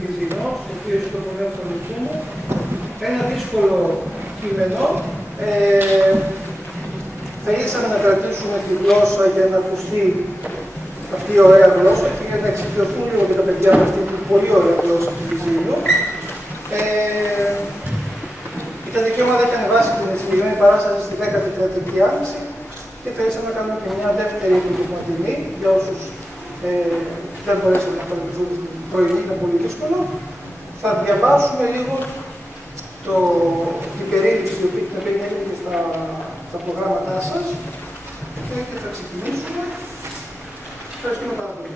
Βυζινό, το οποίο στο κομμάτι του Λουτσούμου, ένα δύσκολο κείμενο. Θέλησαμε να κρατήσουμε τη γλώσσα για να ακουστεί αυτή η ωραία γλώσσα και για να εξοικειωθούν λίγο και τα παιδιά με αυτή την πολύ ωραία γλώσσα του Βυζινού. Η Θεατρική Ομάδα έχει ανεβάσει την συγκεκριμένη παράσταση στη 10η Θεατρική Άνοιξη και θέλησαμε να κάνουμε και μια δεύτερη επιδοματινή για όσους δεν μπορέσαμε να παρακολουθούν την πρωινή, ήταν πολύ δύσκολο. Θα διαβάσουμε λίγο την περίληψη την οποία έχετε και στα προγράμματά σας και θα ξεκινήσουμε. Ευχαριστούμε πάρα πολύ.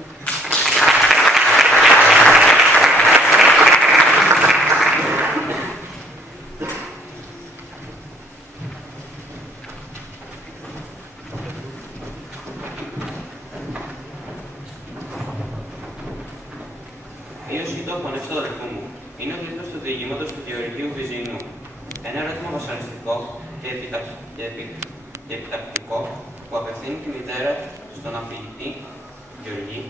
Μείωση το φωνευτό αδελφού μου είναι ο τίτλος του διηγήματος του Γεωργίου Βυζινού. Ένα ερώτημα βασανιστικό και επιτακτικό που απευθύνει τη μητέρα στον αφηγητή Γεωργή,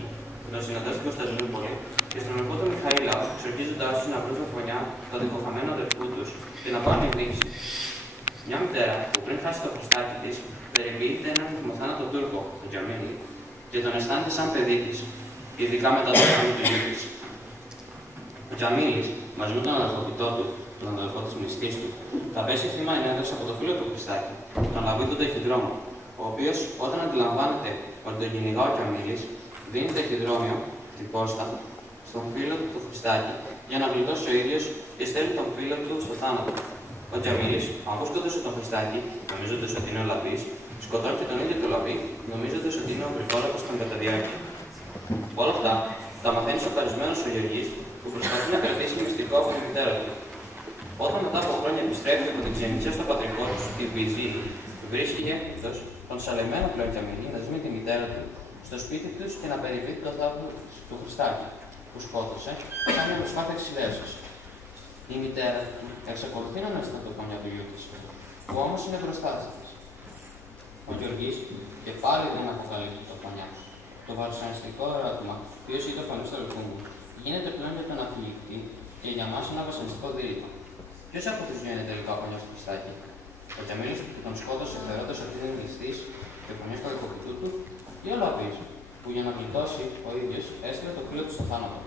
που τον συναντά στην Κωνσταντινούπολη, και στον ερχό του Μιχαήλα, εξορκίζοντάς του να βρουν με φωνιά τον δικοχαμένο αδελφού του και να πάνε γλύψη. Μια μητέρα που πριν χάσει το χρωστάκι τη, περιποιείται έναν μοθάνατο Τούρκο, τον Τζαμίλη, και τον αισθάνεται σαν παιδί τη, ειδικά μετά το θάνατο του γιου της. Ο Τζαμίλης, μαζί με τον αδελφοποιητό του, τον αδελφό της μνηστής του, θα πέσει θύμα ενέργειας από το φίλο του Χριστάκη, τον Λαβίδο Ταχυδρόμο, ο οποίος, όταν αντιλαμβάνεται ότι τον κυνηγά ο Τζαμίλης, δίνει ταχυδρόμιο, την πόστα, στον φίλο του του Χριστάκη, για να γλιτώσει ο ίδιος και στέλνει τον φίλο του στο θάνατο. Ο Τζαμίλης, αφού σκοτώσει τον Χριστάκη, νομίζοντας ότι είναι ο Λαβής, σκοτώνει και τον ίδιο τον Λαβή, νομίζοντας ότι είναι ο Γρηγόραπος των Καταδιάκη. Όλα αυτά τα μαθαίνει σοκαρισμένος ο Γεωργής, που προσπαθεί να κρατήσει μυστικό από τη μητέρα του. Όταν μετά από χρόνια επιστρέφει από την ξενιτιά στο πατρικό του στη Βυζή, βρίσκει γέννητος τον σαλεμένο πλέον Τζαμίλη να ζει με τη μητέρα του στο σπίτι του και να περιποιεί το θαύμα του Χριστάκη, που σκότωσε σαν μια προσπάθεια εξηλαίωσης. Η μητέρα του εξακολουθεί να αναστατεί το φωνιά του γιού της, που όμως είναι μπροστά της. Ο Γεωργής και πάλι δεν αποκαλύπτει το φωνιά του. Το βασανιστικό ερώτημα, ποιος είναι το φωνιστό αδελφού μου, γίνεται πλέον για τον αφηγητή και για μας ένα βασανιστικό δίλημα. Ποιος από τους δύο είναι τελικά ο φωνιάς του Χριστάκη, ο Τζαμίλης που τον σκότωσε θεωρώντας ότι είναι μυστής και ο φωνιάς του αδελφοποιητού του, ή ο Λαβής που για να γλιτώσει ο ίδιος έστειλε το κρύο του στο θάνατο.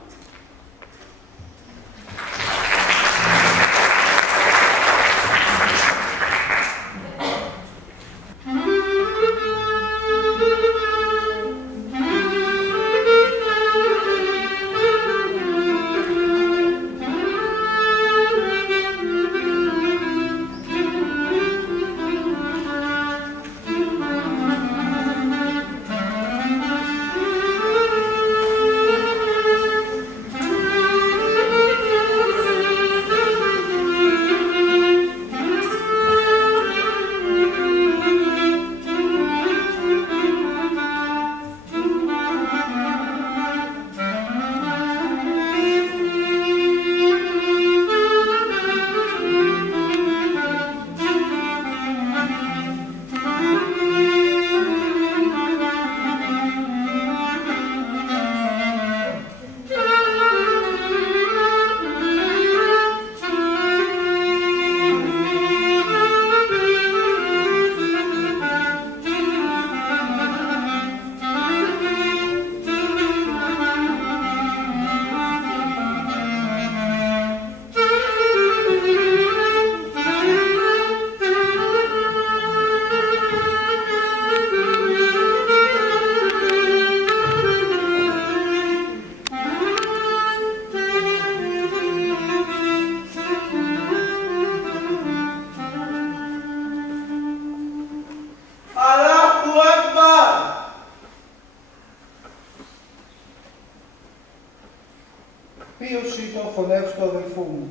Ποίωση των φωνεύς του αδελφού μου.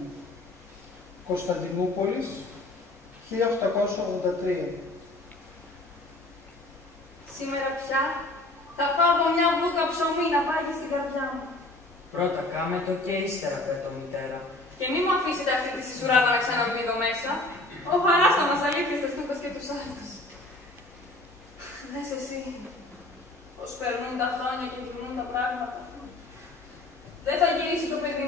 Κωνσταντινούπολης, 1883. Σήμερα πια θα πάω από μια βούκα ψωμί να πάει και στην καρδιά μου. Πρώτα κάμε το και ύστερα πέτω μητέρα. Και μη μου αφήσετε αυτή τη σιζουράδα να ξαναμπεί εδώ μέσα. Ο χαράς θα μας αλήθειες τις τούκας και τους άλλους. Δες εσύ, πως περνούν τα χρόνια και γυρνούν τα πράγματα. Δεν θα γυρίσει το παιδί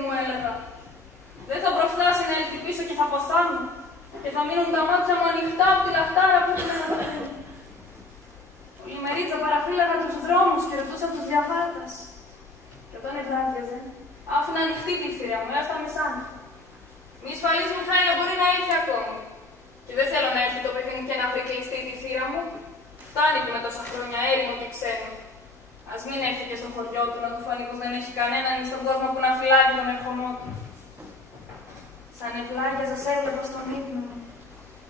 χτύπη η θύρα μου, έως τα μεσάνυχτα. Μη ασφαλής Μιχάηλα μπορεί να ήρθε ακόμα. Και δεν θέλω να έρθει το παιδί μου και να βρει κλειστή τη θύρα μου. Φτάνει που με τόσα χρόνια έρημο και ξέρω. Ας μην έρθει και στο χωριό του να του φανεί πως δεν έχει κανέναν στον κόσμο που να φυλάει τον ερχομό του. Σαν ευλάγιαζα σε έβλεπα στον ύπνο μου.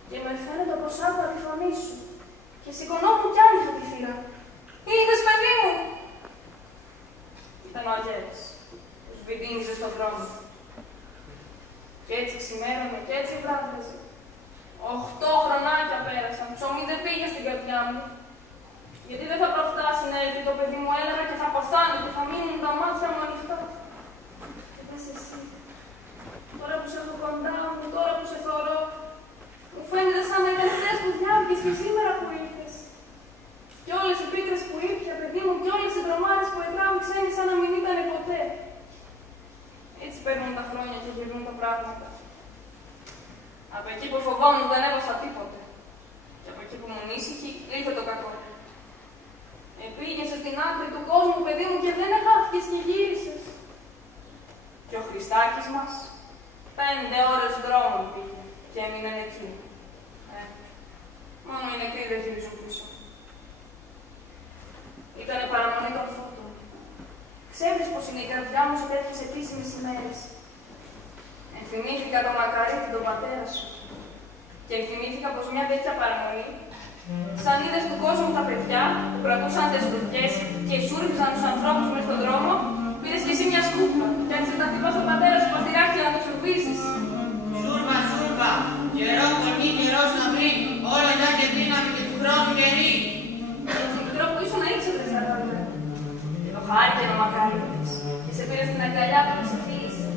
Και με φαίνεται πως άκουγα τη φωνή σου. Και σηκωνόμουν κι άνοιχα τη θύρα. Είδες, παιδί μου! Ήταν ο Αγέρης, που σβηντίνιζε στον δρόμο. Κι έτσι ξημέρωνε και έτσι βράδυζε. 8 χρονάκια πέρασαν, ψωμί δεν πήγε στην καρδιά μου. Γιατί δεν θα προφτάσει να έρθει το παιδί μου, έλεγα, και θα ποθάνω και θα μείνουν τα μάτια μου ανοιχτά. Και πες εσύ, τώρα που σε έχω κοντά μου, τώρα που σε θωρώ, μου φαίνεται σαν να ήταν χθες που διάβγες και σήμερα που ήρθες. Κι όλες οι πίκρες που ήπια, παιδί μου, κι όλες οι τρομάρες που ετράβηξαν σαν να μην ήταν ποτέ. Έτσι παίρνουν τα χρόνια και γυρνούν τα πράγματα. Από εκεί που φοβόμουν δεν έβασα τίποτε. Και από εκεί που ήμουν ήσυχη, ήρθε το κακό. Πήγες στην άκρη του κόσμου, παιδί μου, και δεν εχάθηκες και γύρισες. Και ο Χριστάκης μας, 5 ώρες δρόμο πήγε και έμεινε εκεί. Μόνο οι νεκροί δεν γυρίζουν πίσω. Ήτανε παραμονή των φώτων. Ξέρεις πως είναι η καρδιά μου σε τέτοιες επίσημες ημέρες. Ενθυμήθηκα τον Μακαρίτη, τον πατέρα σου. Και ενθυμήθηκα πως μια τέτοια παραμονή, σαν είδες του κόσμου τα παιδιά που κρατούσαν τις σκουφιές και σούριζαν τους ανθρώπους μες στον δρόμο, πήρες κι εσύ μια σκούπα και άρχισες να χτυπάς τον πατέρα σου παστηράκι να το σουρβίζεις. Σούρβα, σούρβα, καιρό πολύ, καιρός να βρει, όλα για και δύναμη και του χρόνου καιρή. Και τον μικρό που ήσουν να ήξερες τα λόγια. Και το χάρηκε ο Μακαρίτης και σε πήρε στην αγκαλιά του και σε φίλησε.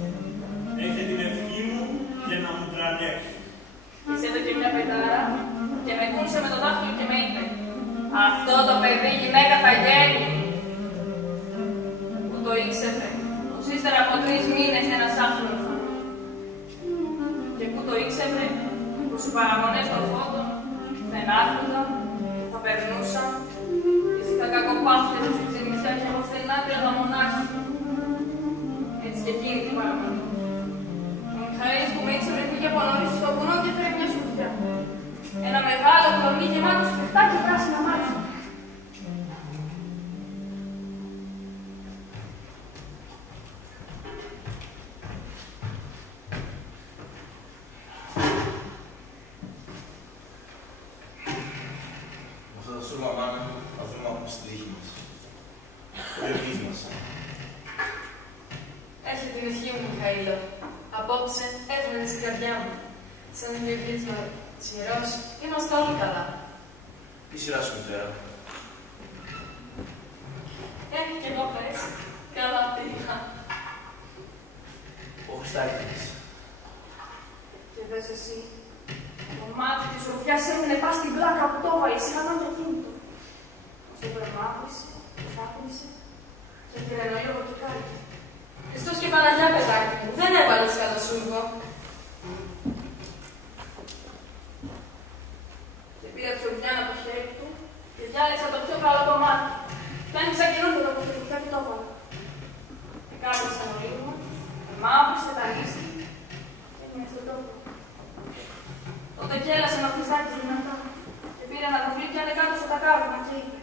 Έχε την ευχή μου και να μου τρανιέξει. Της έδωκε μια πετάρα και με κούνησε με το δάχτυλο και με είπε «Αυτό το παιδί γυναίκα θα γίνει». Που το ήξερε, πως ύστερα από 3 μήνες ένας άνθρωπος. Και που το ήξερε, πως οι παραμονές των φώτων δεν άρχονταν και θα περνούσαν και εσύ θα κακοπάθαινες στην ξενισιά και από στενάκια τα μονάχη. Έτσι και εκείνη την παραμονή. Ο Μιχαήλης που με ήξερε πήγε από νωρίς στο βουνό και έφερε μια σκουφιά. Ένα μεγάλο κορμί γεμάτο σφιχτά και πράσινα μάτια. Αυτό το σούρμα, μάνα, θα δούμε από στη δίχη μας. Ο ευγής μας. Έχει την ευχή μου, Μιχαήλο. Απόψε έφερε στην καρδιά μου. Σαν διευγής ιερός, είμαστε όλοι καλά. Τι σειρά σου, μητέρα? Κι εγώ πες. Καλά πήγα. Ο Χριστάκης. Και δες εσύ, το μάτι της ρουφιάς έμεινε πας στην πλάκα που το έβαλε σαν αυτοκίνητο. Ως το πρεμάπησε, το θάπνισε και πήρε λίγο και κάλυψε. Χριστός και Παναγιά, παιδάκι μου, δεν έβαλες κατά σούρβο. Και πήρε ψωριάν από το χέρι του και διάλεξα το πιο καλό κομμάτι. Κι άνοιξα καινούργιο το κουστιφουκιά και το έβαλα. Και κάλυψα το λίγο, μαύρησε τα λίστη και έμεινε στον τόπο. Τότε κέλασε με Χριστάκης δυνατά και πήρε να τα βλέπει και ανεκάτωσε τα κάρβουνα και είπε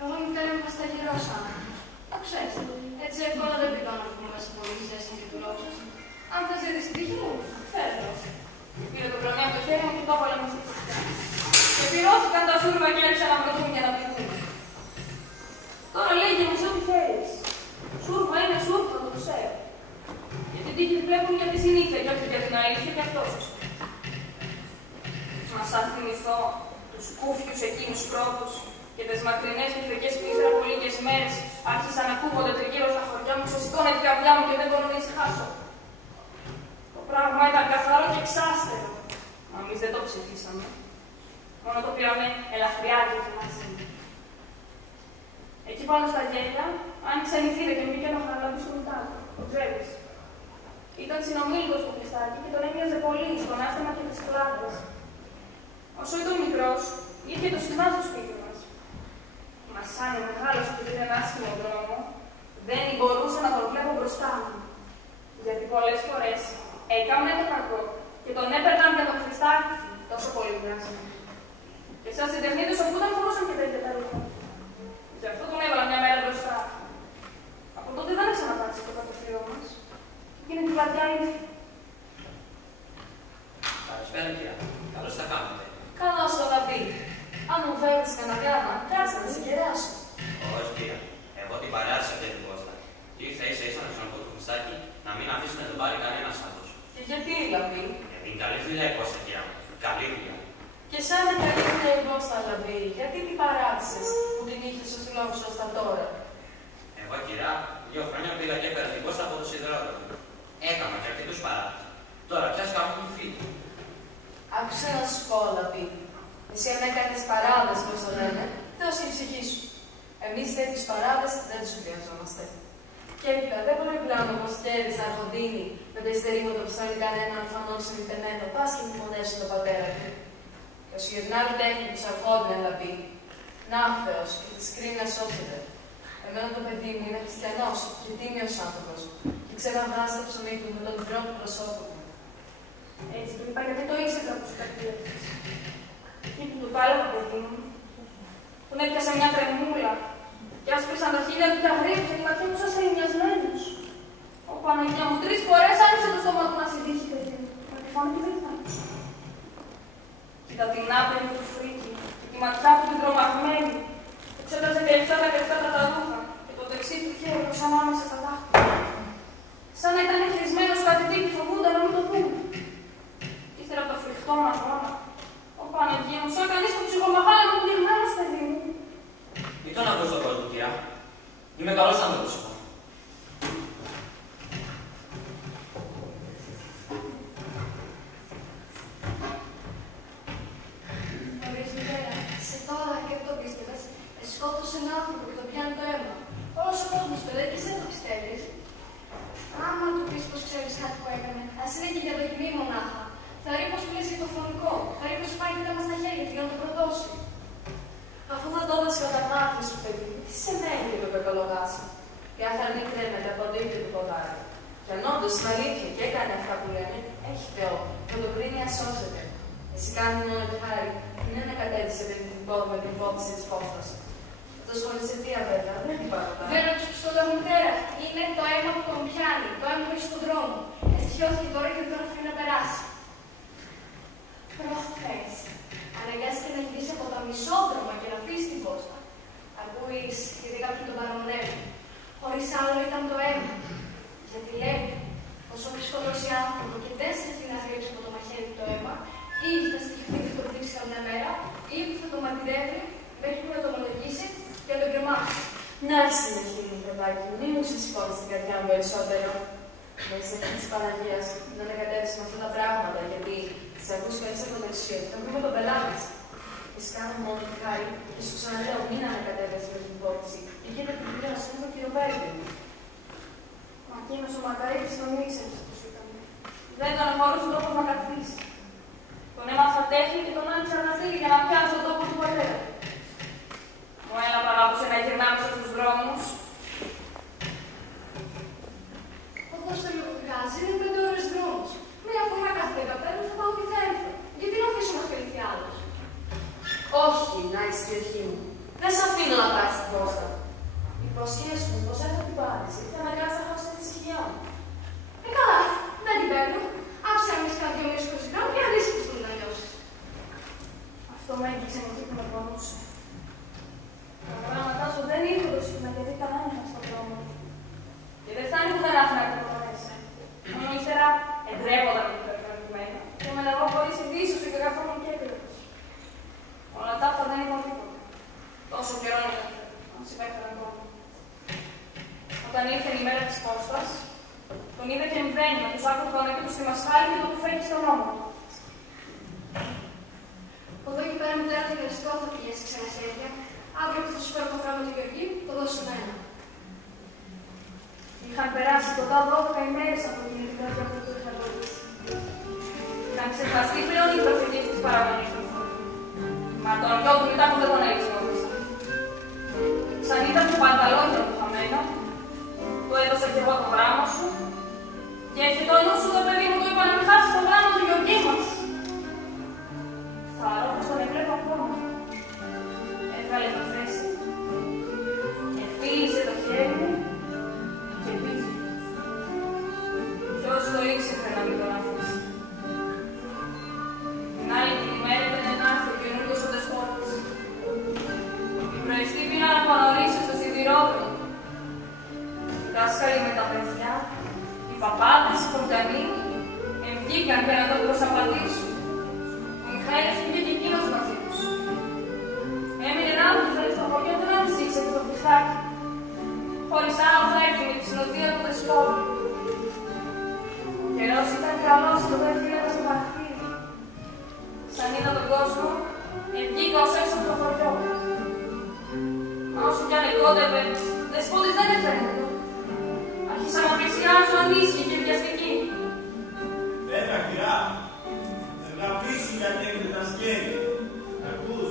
Εγώ η μητέρα μου στα γυρώσανα. Το ξέρεις, έτσι εύκολα δεν πήγα να βγούμε μέσα από τη ζέστη και του λόγου σας. Αν θες ζητήσεις την τύχη μου, θέλω. πήρε το κρανίο από το χέρι μου και το έβαλε μες στη φωτιά. Και πυρώθηκαν τα σούρβα και άρχισαν να βρεθούν για να πληθούν. Τώρα λέγε μου σε ό,τι θέλεις. Σούρβα είναι σούρβα, το ξέρω. Γιατί τύχη βλέπουν για τη συνήθεια και όχι για την αλήθεια και αυτό σωστό. Μα σαν θυμηθώ τους κούφιους εκείνους πρώτους και τις μακρινές νηφικές που ύστερα από λίγες μέρες άρχισαν να ακούγονται τριγύρω στα χωριά μου, ξεσηκώνε την καρδιά μου και δεν μπορώ να ησυχάσω. Το πράγμα ήταν καθαρό και εξάστερο. Μα εμείς δεν το ψηφίσαμε. Μόνο το πήραμε ελαφριά και μαζί. Εκεί πάνω στα γέλια άνοιξαν οι θύρα και μπήκε ένα χαραλάμπι στο μητάδο. Το ξέρεις. Ήταν συνομήλικος του Χριστάκη και τον έμοιαζε πολύ στον άστεμα και τις κλάδες. Όσο ήταν μικρός, είχε το συχνά στο σπίτι μας. Μα σαν μεγάλος που πήρε ένα άσχημο δρόμο, δεν μπορούσα να τον βλέπω μπροστά μου. πολλές φορές έκαμε το κακό και τον έπαιρναν για τον Χριστάκη τόσο πολύ βράσιμο. Και σαν συντεχνίτες όπου δεν φορούσαν και τέτοια τα ρούχα. Γι' αυτό τον έβαλα μια μέρα μπροστά. Από τότε δεν ξαναπάτησε το κατοφλιό μας. Είναι τη βαριά ύφη. Καλησπέρα, κυρία. Καλώς τα κάνετε. Καλώς το να πει. Αν μου φέρνεις κανένα γράμμα, κάτσε να σε κεράσω. Όχι, κυρία. Εγώ την παρέασα αυτή την Κώστα. Και ήρθα ίσα-ίσα να ξαναπώ το Χριστάκι να μην αφήσει να τον πάρει κανένας άλλος. Και γιατί, Λαμπή? Γιατί είναι καλή δουλειά η Κώστα, κυρία μου. Καλή δουλειά. Και σαν να καλή δουλειά η Κώστα, Λαμπή, γιατί την παράτησες που την είχες ως λόγο σωστά τώρα? Εγώ, κυρία, 2 χρόνια πήγα και έφερα την Κώστα από το σιδηρόδρομο. Έκανα και αρκετούς παράτες. Τώρα πια σκάβω τη φίλη. Άκουσε να σου πω, Λαμπή. Εσύ αν έκανες παράδες, πώς το λένε, Θεός η ψυχή σου. Εμείς τέτοιους παράδες δεν τους χρειαζόμαστε. Και έπειτα δεν μπορεί πλέον ο Μοσκέρης να φωτίνει με τα υστερήματα που ψάχνει κανέναν φανόν συνηθεμένο, πας και μνημονεύσει τον πατέρα του. Και όσοι για την άλλη τέχνη τους αρχόντια να πει, να Θεός και της κρίνει να σώσεται. Εμένα το παιδί μου είναι χριστιανός και τίμιος άνθρωπος και ξέρει να βράζει το ψωμί του με τον δρόμο του προσώπου του. Έτσι και είπα γιατί το ήξερα από τους κακίωτες. Εκεί που του πάλευα το παιδί μου, τον έπιασε μια τρεμούλα και άσπρισαν τα χείλια του και αγρύπησε και ματιά μου σαν σερηνιασμένος. Ο Παναγία μου 3 φορές άνοιξε το στόμα του να συντύχει παιδί μου. Μα τη φωνή του δεν ήταν. Κοίτα την άπειρη του φρίκη και τη ματιά του την τρομαγμένη. Εξέταζε κρυφτά τα ρούχα και το δεξί του χέρι του σαν άμεσα στα δάχτυλα. Σαν να ήταν χρισμένο κάτι τύπη φοβούνταν να μην το δουν. Ύστερα από το φρικτό αγώνα, ο Παναγία μου σαν κανείς το ψυχομαχάλα μου πληγμένος παιδί μου. Μην τον ακούς τον κόσμο, κυρία. Είμαι καλός άνθρωπος. Νωρίς, μητέρα, σε τώρα και δεν το πίστευες, σκότωσε έναν άνθρωπο και το πιάνει το αίμα. Όλος ο κόσμος το λέει και εσύ δεν το πιστεύεις. Άμα του πεις πως ξέρεις κάτι που έκανε, ας είναι και για δοκιμή μονάχα. Θα ρίξει πως μιλήσει για το φωνικό, θα ρίξει πως πάει και μας στα χέρια του για να το προδώσει. Αφού θα το έδωσε κατά μάθημα σου, παιδί, τι σημαίνει και το πετολογάσι. Και αν θα μην κρέμεται από το ίδιο του ποδάρι. Και αν όντως είναι αλήθεια και έκανε αυτά που λένε, έχει Θεό, και το κρίνει ασώζεται. Εσύ κάνει μόνο τη χάρη, είναι να κατέβησε την με την υπόθεση της Κώστας. Αυτός χωρίς αιτία βέβαια, δεν την παρατάει. Δεν ρωτήσω πως το λέω, μητέρα. Είναι το αίμα που τον πιάνει, το αίμα που έχει στον δρόμο. Ευτυχιώθηκε τώρα και δεν τον αφήνει να περάσει. Προχθές, αναγκάστηκε να γυρίσει από τα μισόδρομα και να αφήσει την Κώστα. Ακούεις, γιατί κάποιοι τον παραμονεύουν. Χωρίς άλλο ήταν το αίμα. Γιατί λέει, όσο έχει σκοτώσει άνθρωπο και δεν σε αφήνει να γλύψει από το μαχαίρι το αίμα, ή θα στοιχηθεί και το πνίξει καμιά μέρα, ή που θα το μαρτυρεύει μέχρι που να το ομολογήσει και να τον κρεμάσει. Να έχει συνεχή, παιδάκι, μην μου σηκώνεις την καρδιά μου περισσότερο. Μέσα της Παναγίας να με κατέβεις με αυτά τα πράγματα, γιατί σε ακούς κανείς από το δεξιό, θα βρούμε τον πελάτη. Εσύ κάνω μόνο τη χάρη και σου ξαναλέω μην ανακατεύεσαι με την υπόθεση. Εκεί είναι τη δουλειά σου, είναι το κυριοπέδι. Μα εκείνος ο Μακαρίτης τον ήξερε πως ήταν. Δεν τον εχωρούσε τρόπο να καθίσει. Τον έμαθα τέχνη και τον άνοιξα να στείλει για να πιάσει τον τόπο του πατέρα. Μου έλα παράδοσε να γυρνά μέσα στους δρόμους. Όπως το λογοκράζει είναι 5 ώρες δρόμος. Μία φορά κάθε 15 θα πάω και θα έρθω. Γιατί να αφήσω να φεληθεί άλλος. Όχι, να είσαι η ευχή μου. Δεν σε αφήνω να πάρεις την Κώστα. Υποσχέσου μου πως δεν θα την πάρεις, γιατί θα αναγκάσεις να χάσεις την ησυχία μου. Καλά, δεν την παίρνω. Άφησα να μην σκάνε 2 μήνες χωρίς δρόμο και αντίστοιχος του να νιώσεις. Αυτό με έγγιξε εκεί που με πονούσε. Τα γράμματά σου δεν ήρθε το σύγχρονα γιατί κανένα στον δρόμο. Και δεν φτάνει που δεν άφηνα και το μέσα. Μόνο ύστερα εντρέπονταν με την περιγραφημένα και με λαγώ χωρίς ειδήσωση και καθόμουν και έκλαιος. Όλα τα αυτά δεν είπαν τίποτα. Τόσο καιρό ήταν, αν συμπέφεραν ακόμα. Όταν ήρθε η μέρα της Κώστας, τον είδε και εμβαίνει με τους άκρους του ανακοίτου στη μασχάλη και το κουφέκι στον ώμο του. Από εδώ και πέρα μητέρα του Χριστό θα πηγαίνει ξένα χέρια. Αύριο που θα σου φέρω το γράμμα του Γεωργίου, το δώσω σε μένα. Είχαν περάσει κοντά 12 ημέρες από την ειδικότητα που του είχαν ρωτήσει. Είχαν ξεχαστεί πλέον οι προφητείες της παραμονής του. Μα τον γιο του μετά που δεν τον εξηγώθησα. Σαν είδα το πανταλόνι του χαμένο, του έδωσα κι εγώ το γράμμα σου και Και έχει το νου σου το παιδί μου, του είπα να μην χάσει το γράμμα του Γεωργή μας. Θαρώ πως τον εκλέπω ακόμα. Έβγαλε το θέση. Εφίλησε το χέρι μου και πήγε. Ποιος το ήξερε να μην τον αφήσει. Την άλλη την ημέρα ήταν να έρθει ο καινούργιος ο δεσπότης. Η προεστή πήγα να πανορίσει στο σιδηρόδρομο. Οι δάσκαλοι με τα παιδιά, οι παπάδες, οι κοντανοί, βγήκαν για να τον προσαπατήσουν. Ο Μιχαήλος πήγε και εκείνος μαζί τους. Έμεινε να του θέλει στο χωριό, δεν άδυσήξε και το φιστάκι. Χωρίς άλλο θα έρθει με τη συνοδεία του δεσπότη. Ο καιρός ήταν καλός και εδώ έφυγαν στο παραθύρι. Σαν είδα τον κόσμο, βγήκα ως έξω από το χωριό. Μα όσο κι αν εγκότευε, δεσπότης δεν έφερνε. Άρχισαν να πλησιάζουν ανήσυχοι και βιαστικοί. Βέβαια, κυρά, ευγαπήσου γιατί έχετε τα σκέλη. Ακούς,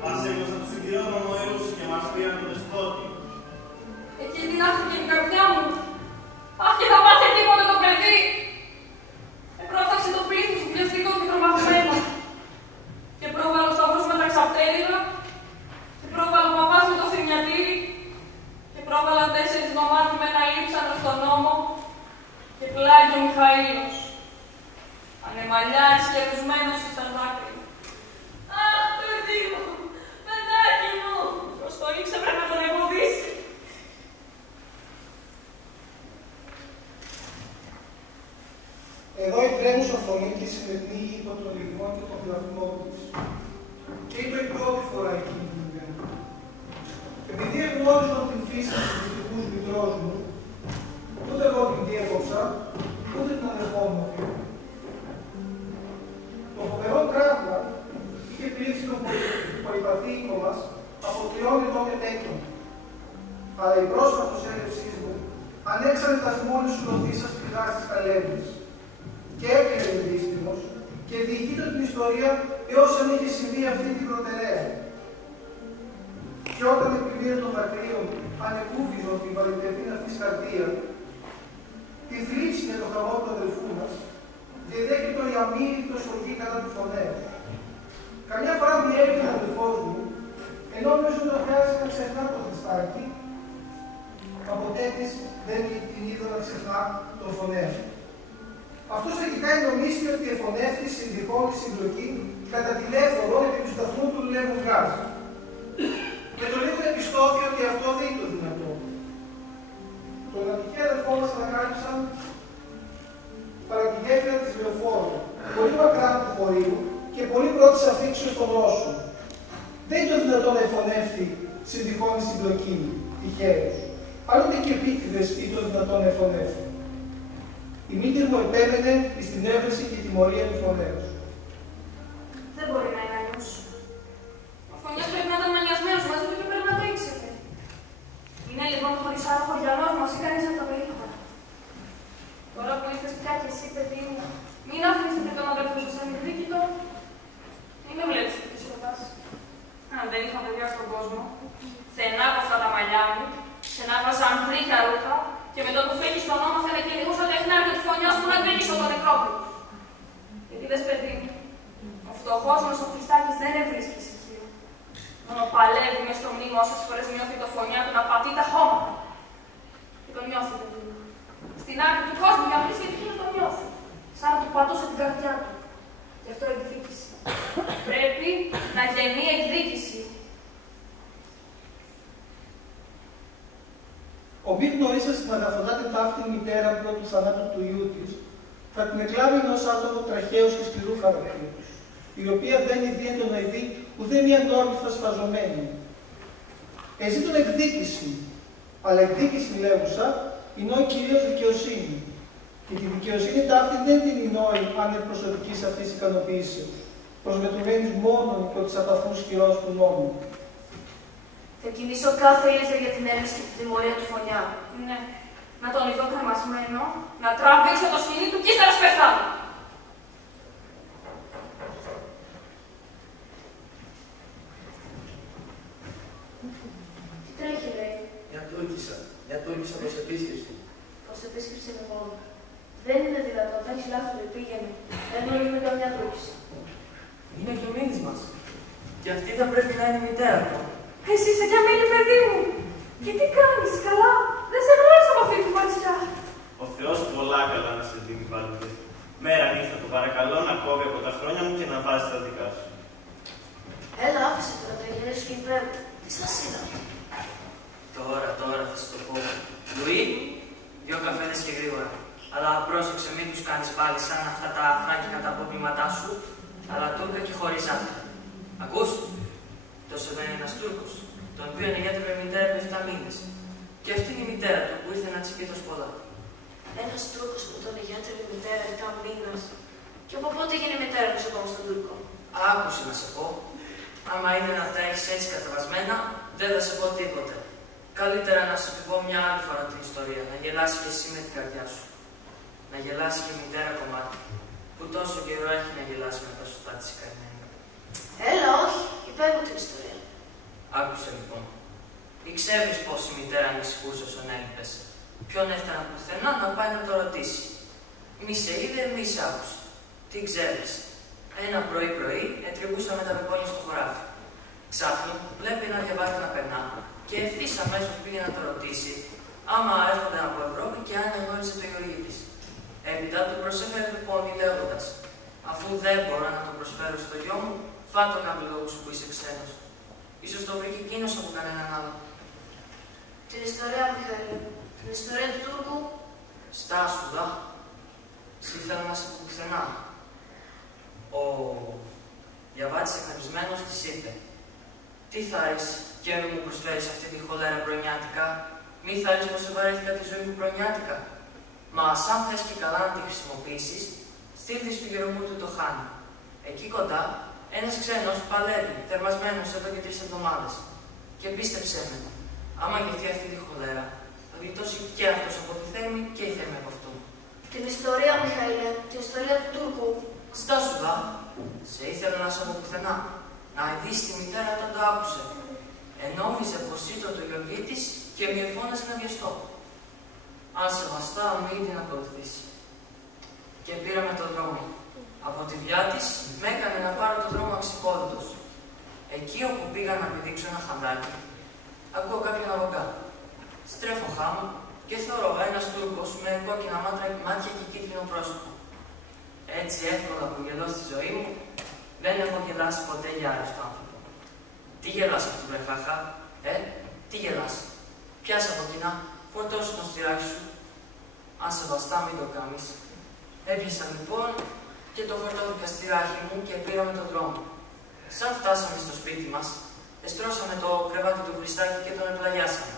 μας έγνωσαν τους συγκυρώνων αιρούς και μας πήραν τον δεσπότη. Εκεί δυνάχθηκε η καρδιά μου. Αχ, και θα πάθει τίποτε το παιδί. Επρόφταξε το πλήθος βιαστικό και τρομαγμένο. Και πρόβαλε ο σταυρός με τα ξαπτέρυγα. Και πρόβαλε ο παπάς με το θρηνιατήρι. Και πρόβαλαν 4 νομάτια με ένα λείψανο στον νόμο. Και πλάγει ο Μιχαήλος. Ανεμαλιάρης και ρουσμένος στα δάκρυα. Αχ, παιδί μου, παιδάκι μου, πως το ήξερε να τον εμποδίσει. Εδώ η τρέμουσα φωνή της συνεπνίγει υπό τον λιγμό και τον πλαθμό της. Και είπε η πρώτη φορά εκείνη την ημέρα. Επειδή εγνώριζαν την φύση του δυστυχούς μητρός μου, ούτε εγώ την διέκοψα, ούτε την αδερφόμουν. Το φοβερό τραύμα είχε πλήξει τον πολυπαθή οίκο μας από 3 ετών ετέκειων. Αλλά η πρόσφατος έλευσής μου ανέξανε τα μόνες σου ρωτήσας πηγάς της καλέμης. Και έκλαιγε δύστημος και διηγείται την ιστορία έως αν είχε συμβεί αυτή την προτεραία. Και όταν επιμείνε των δακρύων ανεκούφιζον την βαρυτευτήν αυτής καρδία, τη θλίψη και το χαμό του αδελφού μας, διεδέχεται η αμήλικτο σοργή κατά του φωνέως. Καμιά φορά διέλεγε ο αδελφός μου, ενώ νομίζω ότι χρειάζεται να ξεχνά το Χριστάκι, από τέτοις δεν την είδα να ξεχνά τον φωνέο. Αυτός αρχικά νομίστηκε ότι εφωνεύτη συνδικών τη συμπλοκή κατά τηλέφωνο επί του σταθμού του Λέμου Γκάζ. Με το λίγο επιστώθηκε ότι αυτό δεν είναι το δυνατό. Τον ατυχή αδελφό μας ανακάλυψαν παρά τη γέφυρα της λεωφόρου, πολύ μακρά του χωρίου και πολύ πρώτης αφήξεως των όσων. Δεν είναι το δυνατό να εφωνεύει συνδικών τη συμπλοκή τυχαίους. Αλλά ούτε και επίτηδες είναι το δυνατό να εφωνεύει. Η μήτρη μου επέμενε στην έβρεση και τιμωρία του φωνέως. Δεν μπορεί να είναι αλλιώς. Ο φωνιάς πρέπει να ήταν μανιασμένος μαζί του και πρέπει να το ήξερε. Είναι λοιπόν χωρίς άλλο χωριανός μας ή κανείς από τα περίχωρα. Τώρα που ήρθες πια και εσύ, παιδί μου, μην αφήνεις και τον αδελφό σου σαν εκδίκητο. Μην με βλέπεις και τις ρωτάς. Αν δεν είχα παιδιά στον κόσμο, στενά από αυτά τα μαλλιά μου, στενά βάζα ανθρίκια ρούχα, και με το που φύγει στο όνομα θέλει και λιγούσα τεχνάρια του φωνιάς μου να τρίγγισω τον νεκρόπουλο. Γιατί δες, παιδί μου, ο φτωχός μας ο Χριστάκης δεν ευρίσκει ησυχία. Μόνο παλεύει μες στο μνήμο όσες φορές νιώθει το φωνιά του να πατεί τα χώματα. Και το νιώθει, παιδί μου. Στην άκρη του κόσμου για βρίσκει και εκείνος το νιώθει. Σαν να του πατούσε την καρδιά του. Γι' αυτό εκδίκηση. Πρέπει να γεννεί εκδίκηση. Ο μη γνωρίζοντας την αγαθοντάτη ταύτη μητέρα πρώτου του θανάτου του ιού της, θα την εκλάβει ενός άτομο τραχαίους και σκληρού χαρακτήρους, η οποία δεν ειδίεται να ειδεί ουδέ μια νόρμηθα σφαζωμένη. Εζήτων εκδίκηση, αλλά εκδίκηση λέγουσα, είναι κυρίως δικαιοσύνη. Και τη δικαιοσύνη ταύτη δεν την εινόη ανεπροσωπικής αυτής ικανοποίησεως, προσμετρουμένης μόνον υπό της απαθούς χειρός του νόμου. Θα κινήσω κάθε ήλθε για την έρευνα και τη τιμωρία του φωνιά. Ναι. Να τον ειδώ κρεμασμένο, να τραβήξω το σκηνή του και ύστερα σπεθάνω. Τι τρέχει, λέει. Μια τουρκίσα προς επίσκεψη. Προς επίσκεψη λοιπόν. Δεν λάθος που πήγαινε. Δεν γνωρίζουμε καμιά Τούρκης. Είναι και ο Μήνης μας. Και αυτή θα πρέπει να είναι η μητέρα του. Εσύ είσαι κι αμήνη, παιδί μου. Και τι κάνεις, καλά. Δεν σε γνώρισα από αυτή τη φορτσιά. Ο Θεός πολλά καλά να σε δίνει, Βάλτε. Μέρα νύχτα το παρακαλώ να κόβει από τα χρόνια μου και να βάζει τα δικά σου. Έλα, άφησε τώρα τα γυρές σου και πρέπει. Τι σας είδα. Τώρα θα σου το πω. Λουί, 2 καφέδες και γρήγορα. Αλλά πρόσεξε, μην τους κάνεις πάλι σαν αυτά τα φράκινα τα αποπλήματά σου, αλλά Τούρκα και χωρίς άκρη. Ακούς? Τόσο εδώ είναι ένας Τούρκος, τον οποίο ενεγιάτευε μητέρα επί 7 μήνες. Και αυτή είναι η μητέρα του που ήρθε να τσιπεί το σποδά. Ένας Τούρκος που τον ενεγιάτευε μητέρα 7 μήνες. Και από πότε έγινε η μητέρα του ακόμα στον Τούρκο. Άκουσε να σε πω. Άμα είναι να τα έχεις έτσι καταβασμένα, δεν θα σε πω τίποτε. Καλύτερα να σου πω μια άλλη φορά την ιστορία, να γελάσει και εσύ με την καρδιά σου. Να γελάσει και η μητέρα κομμάτι, που τόσο καιρό έχει να γελάσει με τα σωστά της καημένη. Έλα, όχι, υπέρ μου την ιστορία. Άκουσε λοιπόν. Ξέρεις πως η μητέρα ανησυχούσε όσον έλειπες. Ποιον έφτανα πουθενά να πάει να το ρωτήσει. Μη σε είδε, μη σε άκουσε. Τι ξέρεις. Ένα πρωί ετριγούσαμε τα πεπόνια στο χωράφι. Ξάφνου βλέπει ένα διαβάτη να περνά και ευθύς αμέσως πήγε να το ρωτήσει άμα έρχονταν από Ευρώπη και αν γνώριζε το Γεωργί της. Έπειτα του προσέφερε το πόνι λέγοντας: αφού δεν μπορώ να το προσφέρω στο γιο μου, φάτο καμπυλόγου σου που είσαι ξένος. Ίσως το βρήκε εκείνος από κανέναν άλλο. Την ιστορία, Μιχαήλ. Την ιστορία του Τούρκου. Στάσου, δα. Σ' ήθελα να σε πω πουθενά. Ο διαβάτης εκνευρισμένος της είπε: τι θα εις και μου προσφέρεις αυτή τη χολέρα προνιάτικα, μη θα εις πως ευαρέθηκα τη ζωή μου προνιάτικα. Μα σαν θες και καλά να τη χρησιμοποιήσεις, στείλ' τη στο γερομού του το χάνει. Εκεί κοντά, ένας ξένος παλεύει, θερμασμένος εδώ και 3 εβδομάδες. Και πίστεψέ με, άμα γευθεί αυτή τη χολέρα, θα γλιτώσει και αυτός από τη θέρμη και η θέρμη από αυτού. Την ιστορία, Μιχαήλ, την ιστορία του Τούρκου. Στάσου δα, σε ήθελα να σε από πουθενά, να δεις τη μητέρα όταν το άκουσε. Ενόμιζε πως ήταν το Γεωργί της και μη εφώναζε να βιαστώ. Αν σε βαστά, μην την ακολουθήσει. Και πήραμε τον δρόμο. Από τη δουλειά της με έκανε να πάρω τον δρόμο αξιπόδοτος. Εκεί όπου πήγα να πηδήξω ένα χαντάκι, ακούω κάποιον αβογκά. Στρέφω χάμω και θωρώ ένας Τούρκος με κόκκινα μάτια και κίτρινο πρόσωπο. Έτσι εύκολα που γελώ στη ζωή μου, δεν έχω γελάσει ποτέ για άρρωστο άνθρωπο. Τι γελάς αυτό, βρε χάχα, τι γελάς. Πιάσε από κοινά, φορτώσου τον στυράκι σου. Αν σε βαστά, μην το κάνεις. Έπιασα λοιπόν και το φορτώθηκα στυράκι μου και πήραμε τον δρόμο. Σαν φτάσαμε στο σπίτι μας, εστρώσαμε το κρεβάτι του Χριστάκη και τον επλαγιάσαμε.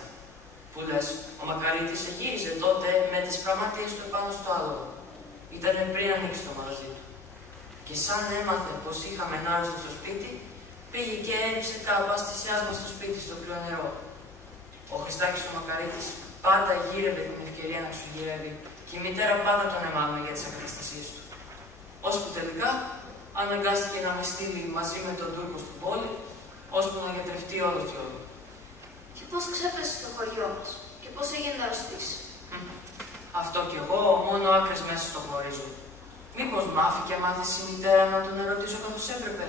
Που λες, ο Μακαρίτης γύριζε τότε με τις πραμάτιες του επάνω στο άλογο. Ήτανε πριν ανοίξει το μαγαζί του. Και σαν έμαθε πως είχαμε ένα άρρωστο στο σπίτι, πήγε και έριψε τα απαστησιάσμα στο σπίτι στο κρύο νερό. Ο Χριστάκης ο Μακαρίτης πάντα γύρευε την ευκαιρία να ξουγυρεύει και η μητέρα πάντα τον εμάνα για τις ακαταστασίες του. Ώσπου τελικά αναγκάστηκε να με στείλει μαζί με τον Τούρκο στην πόλη, ώσπου να γιατρευτεί όλο και όλο. Και πώς ξέπεσες στο χωριό μας και πώς έγινε να αρρωστείς. Αυτό κι εγώ μόνο άκρες μέσα στο γνωρίζω. Μήπως μ' άφηκε μάθηση η μητέρα να τον ερωτήσω καθώς έπρεπε.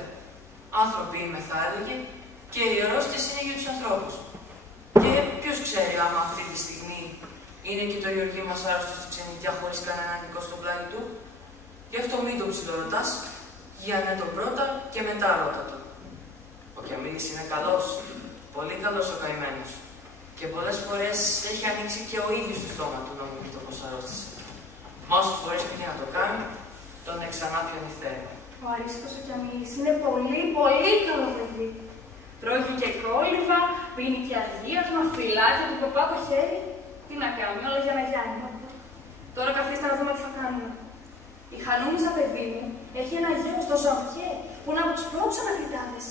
Άνθρωποι είμαι, θα έλεγε, και η αρρώστιες είναι για τους ανθρώπους. Και ποιος ξέρει άμα αυτή τη στιγμή είναι και το Γεωργί μας άρρωστο στη ξενιτιά χωρίς κανέναν νικό στο πλάι του. Γι' αυτό μην το ψιλορωτάς, για ναι τον πρώτα και μετά ρώτα το. Ο Κιαμίλης είναι καλός, πολύ καλός ο καημένος. Και πολλές φορές έχει ανοίξει και ο ίδιος το στόμα του να μου πει το πως αρρώστησε. Μα όσες φορές πήγε να το κάνει, τον ξανά πιάνει θέρμα. Ο Αρίσκος ο Κιαμίλης είναι πολύ, πολύ καλό παιδί. Τρώει και κόλληβα, πίνει και αγίασμα, φυλάκια του κοπά το χέρι. Τι να κάνουμε, όλα για να γιάνει. Τώρα καθίστε να δούμε τι θα κάνουμε. Η Χανούμισσα, παιδί μου, έχει ένα γιο στο Ζαμπιέ, που είναι από τους πρώτους ανακριτάδες.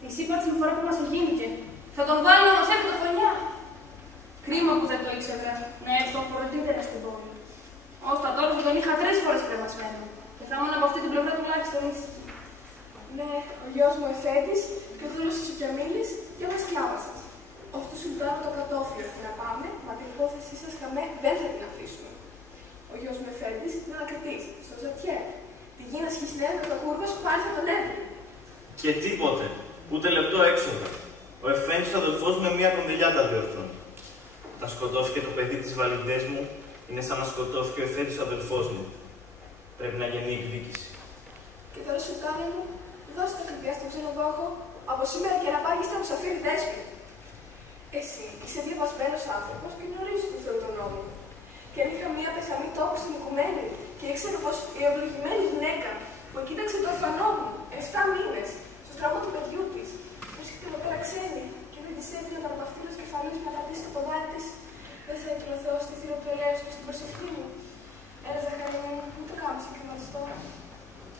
Της είπα την φορά που μας το γίνηκε. Θα τον βάλουμε να μας έρθει το φωνιά. Κρίμα που δεν το ήξερα να έρθω πρωτήτερα στην πόλη. Ως τα τώρα που τον είχα 3 φορές κρεμασμένο. Και θα ήμουν από αυτή την πλευρά τουλάχιστον ήσυχη. Ναι, ο γιος μου Εφέτης και ο δούλος ο Κιαμίλης και ο σκλάβας σας. Ως του Σουλτάνου το κατόφλιο να πάμε, μα την υπόθεσή σας καμέ δεν θα την αφήσουμε. Ο γιος μου Εφέτης είναι ανακριτής στο πάλι θα τον έβρει. Και τίποτε. Ούτε λεπτό έξοδο. Ο Εφέντης, ο αδελφός μου, με μία κονδυλιά τα διορθώνει. Τα σκοτώθηκε το παιδί της βαλιντές μου, είναι σαν να σκοτώθηκε ο Εφέντης, ο αδελφός μου. Πρέπει να γεννεί εκδίκηση. Και τώρα, Σουλτάνη μου, δώσε τα κλειδιά στον ξενοδόχο, από σήμερα και να πάγεις τα μουσαφίρι δέσποι. Εσύ είσαι διαβασμένος άνθρωπος και γνωρίζεις που θέλει τον νόμο. Και είχα μία πεθαμή τόπου στην οικουμένη και ήξερα πως η ευλογημένη γυναίκα που κοίταξε το ορφανό μου 7 μήνες στο στραβό του παιδιού της, πως είχε εδώ πέρα ξένη και δεν της έδινε να παραπαυτήλω κεφαλής να πατήσει το ποδάρι της, δεν θα έτειλε ο Θεός στη θύρο του ελέους και στην προσευχή μου. Ένα Ζαχαρία μου, μην το κάνεις εκκριματιστό.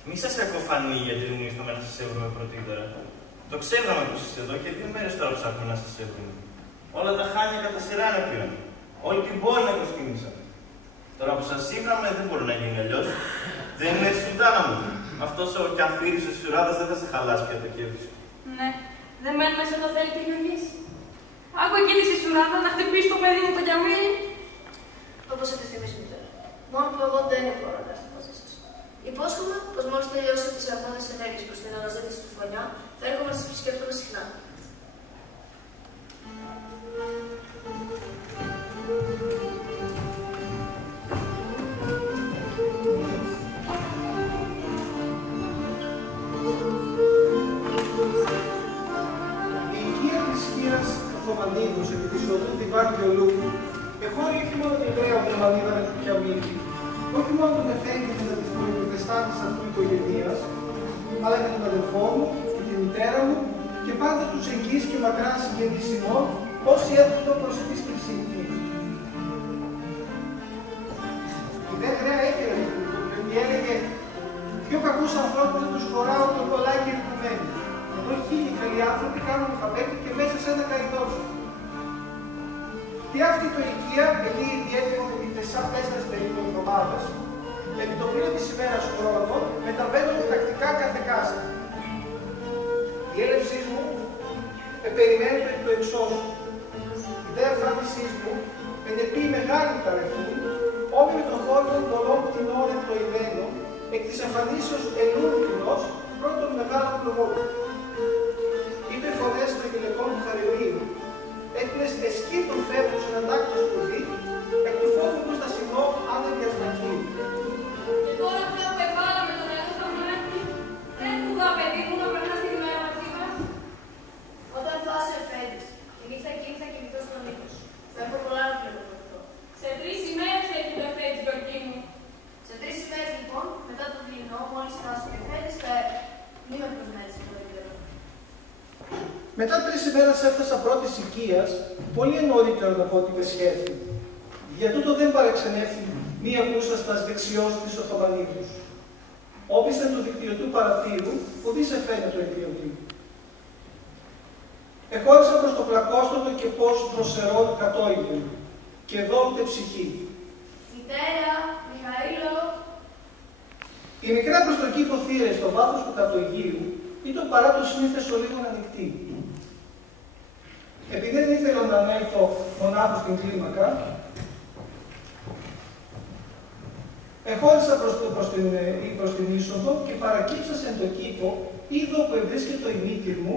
Μη σας κακοφανεί γιατί δεν ήρθαμε να σας έβρουμε πρωτήτερα. Το ξέραμε πως είστε εδώ και 2 μέρες τώρα ψάχνουμε να σας έβρουμε. Όλα τα χάνια κατά σειρά είναι πλέον. Όλη την πόλη να προσκυνήσαμε. Τώρα που σας ήβραμε δεν μπορεί να γίνει αλλιώς. Δεν είναι έτσι, Σουλτάνα μου. Αυτός ο καφύρης ο Σιουράδας δεν θα σε χαλάσει πια το κέρδη σου. Ναι, δεν μένουμε σε το θέλει και Γιωργής. Άκου εκείνη τη Σιουράδα να χτυπήσει το παιδί μου το Γιαμίλη. Όπως επιθυμείς, μητέρα. Μόνο που εγώ δεν μπορώ να έρθω μαζί σας. Υπόσχομαι πως μόλις τελειώσω τις αρμόδιες ενέργειες προς την αναζήτηση του φωνιά, θα έρχομαι να σας επισκέπτομαι συχνά. Η οικία της σκίας Οθωμανίδους επί της οδού Διβάργιολού εχώρει όχι μόνο την Εβραία Οθωμανίδα με την Πιαμίλη, όχι μόνο τον Εφέντη με τις προτεστάντες αυτού οικογενείας, αλλά και τον αδελφό μου και τη μητέρα μου και πάντα τους εγγύς και μακρά συγγενείς ημών, όσοι έρχονται προς επίσκεψή μου. Η δε γραία έφερε γιατί έλεγε «Πιο κακούς ανθρώπους δεν τους χωράω το κολλάκι ερχομένοι». Ενώ 1000 καλοί άνθρωποι κάνουν χαπέτη και μέσα σε ένα καηδόσου. Και αυτή το οικία ελύει διέτοιμο με τις 4 περίπου εβδομάδες, επί το πλήρω της ημέρας χρόνων μεταβαίνονται τακτικά κάθε κάστα. Η έλευσή μου περιμένει το εξώσου. Η δε εμφάνισής μου ενεπεί μεγάλη ταραχή, όμοι με τον χώρο των πολλών κτηνών εκτοημένων, εκ της εμφανίσεως εννοούν κοινός πρώτων μεγάλων πλωμών. Είπε φωνές των γυναικών του Χαριωίου, έκπλες εσκύπτων φεύγουν σε έναν τάκτο σπουδή, εκ του φόβου του στα σημώ άνευ διασμακή. Και τώρα αυτά που εβάλαμε τον νερό στα μάτια, δεν φουγά παιδί μου να περνά στη μέρα μας. Όταν θα είσαι Εφέντης, η νύχτα εκείνη θα κοιμηθώ στον οίκο σου. Θα έχω πολλά να πληροφορηθώ. Σε 3 ημέρες έχει το Εφέντη, Γιώργη μου. Σε 3 ημέρες λοιπόν, μετά το δειλινό, μόλις φτάσω και Εφέντης, θα έρθω. Μη με προσμένεις το ίδιο. Μετά 3 ημέρες έφτασα πρώτης οικίας, πολύ νωρίτερα από ό,τι με σχέθη. Για τούτο δεν παρεξενεύθη μία κούσαστας δεξιός της Οθωμανίδους. Όπισθεν του δικτυωτού παραθύρου, που δι σε φαίνεται το εκδιωτή. Εχώρισα προς το πλακόστοτο και πώς δροσερών κατόηγεν, και δόλτε ψυχή. Μητέρα, Μιχαήλο. Η μικρά προς το κήπο θύρα στο βάθος του κατοηγείου ήταν παρά το συνήθες ο λίγον ανοιχτή. Επειδή δεν ήθελα να ανέλθω μονάχος στην κλίμακα, εχώρισα προς την είσοδο και παρακύψα σε το κήπο, είδω που ευρίσκεται η μήτηρ μου,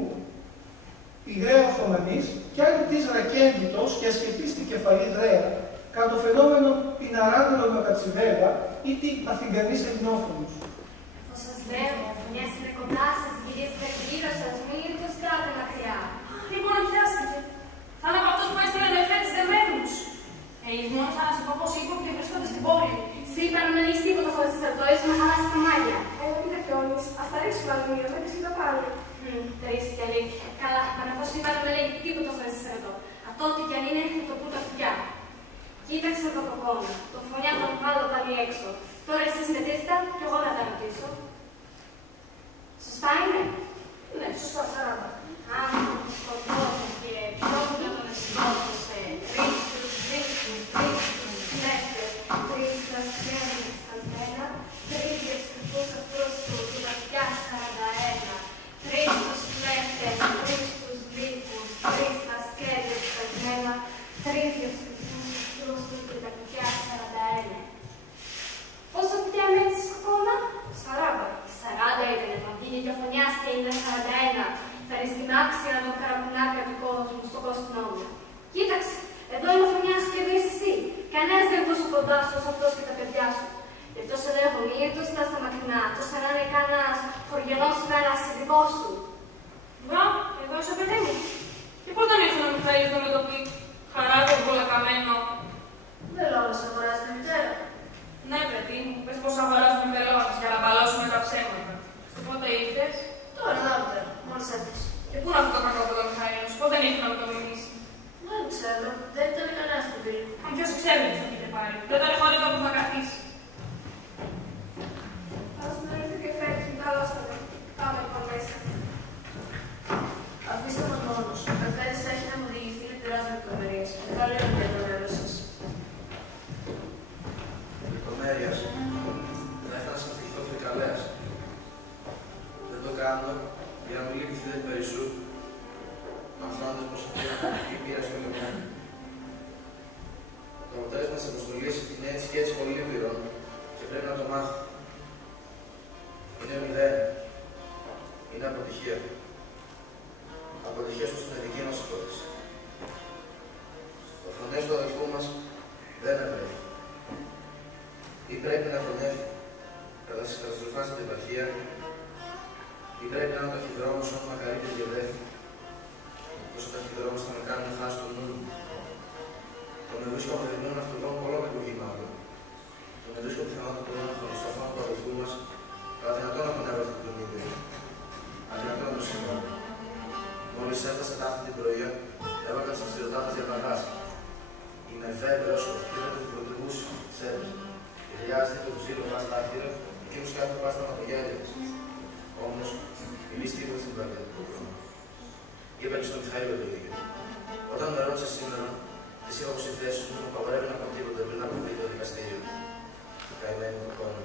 η γραία Οθωμανής, κι άλλη της ρακένδυτος και ασκεπής στην κεφαλή δρέα, κατά το φαινόμενο πιναράνδρο με κατσιβέλα ή την Αθηγανής ελληνόφωνος. Θα σας λέω, μια είναι κοντά σας, κυρίες και γύρω σας, μην το στράτε μακριά. Λοιπόν, πιάστηκε. Θα είναι από αυτός που έστειλε ο Εφέντης δεμένους. Μόνο σαν να σου πω πως είπα και βρίσκονται στην πόλη. Σου είπα να μην λύσει τίποτα χωρίς τις αρτόες, να χαλάσει τα μάγια. Μην κακιώνεις, ας τα ρίξουμε άλλη μία, δεν ξύλα πάλι. Τρεις και αλήθεια. Καλά, πανεπώς είπα να μην λέει τίποτα χωρίς τις αρτό. Αυτό ό,τι κι αν είναι, το πού τα αυτιά. Κοίταξε το κοκκόνα. Το φωνιά τον βγάλω πάλι έξω. Τώρα εσείς μετρήστε και εγώ να τα ρωτήσω. Σωστά είναι? Ναι, σωστά, 40. Αν σκοτώθηκε, ποιον να τον σκότωσε. Τρίστους, τρίστα σκέφτες σκασμένα, τρίτες κρυφούς αυτούς του βαθιά 41. Τρίστους κλέφτες, τρίστους γλύκους, τρίστα σκέφτες σκασμένα, τρίτες κρυφούς αυτούς του βαθιά 41. Πόσο πια με τη σκοκόνα? 40. 40 ήταν, μα πώς αγοράζουμε βελόνες για να μπαλώσουμε τα ψέματα. Πότε ήρθες? Τώρα, νωρίτερα, μόλις έφτασε. Και πού είναι αυτό το κακό το Μιχαήλος, πώς δεν ήρθε να με το μιμήσει? Δεν ξέρω, δεν ήταν κανένα στην πύλη. Αν ποιος ξέρει τι θα έχετε πάρει, δεν τον έχω δει το που θα καθίσει. Ας με έρθει και φέρεις, μην καλώσατε. Πάμε λοιπόν μέσα. Αφήστε μας μόνος. Ο καθένας θα έχει να μου διηγηθεί λεπτομέρειες λεπτομέρειες. Καλό είναι για τον έργο σας. Λεπτομέρειας. Θα ήθελα να σας αφηγηθώ φρικαλέας. Δεν το κάνω για να μην λυπηθείτε περισσού, μαθαίνοντας πως αυτή η πείρα στο λιμάνι. Το αποτέλεσμα της αποστολής είναι έτσι και έτσι πολύ λυπηρό και πρέπει να το μάθω. Είναι μηδέν. Είναι αποτυχία. Αποτυχία στην δική μας υπόθεση. Το φωνές του αδελφού μας δεν ευρέθη. Ή πρέπει να φωνεύει κατά στις καταστροφάς στην επαρχία, ή πρέπει να είναι ο ταχυδρόμος όσο μακαρίτης και βρέθη. Όσο ο ταχυδρόμος θα με κάνει να χάσει το νου μου. Το με βρίσκω αποδεδειγμένο αυτοκόν πολλών εποχημάτων. Το με βρίσκω πιθανότατα να χρονιστώ στο φόνο του αδελφού μας, αλλά δυνατόν να τον έβρεθει τον ίδιο. Αδυνατόν να το συγγνώμη. Μόλις έφτασε ταύτη την πρωία, έβαλα τις αυστηροτάτες διαταγάς. Είμαι εφεύρεος, ο κύριος του πρωτοβούσου, σέβες. Η χρειάζεται το ξύλο πας στα άχυρα, εκείνος κάτω πας στα ματογιάλια της. Όμως, η λύση τίποτα στην πλάτη του πρόγραμμα. Είπα και στον Μιχαήλο το ίδιο. Όταν με ρώτησε σήμερα, της είπα πως η θέση του μου απαγορεύει να πω τίποτα πριν από το δικαστήριο. Καημένη μου εικόνα.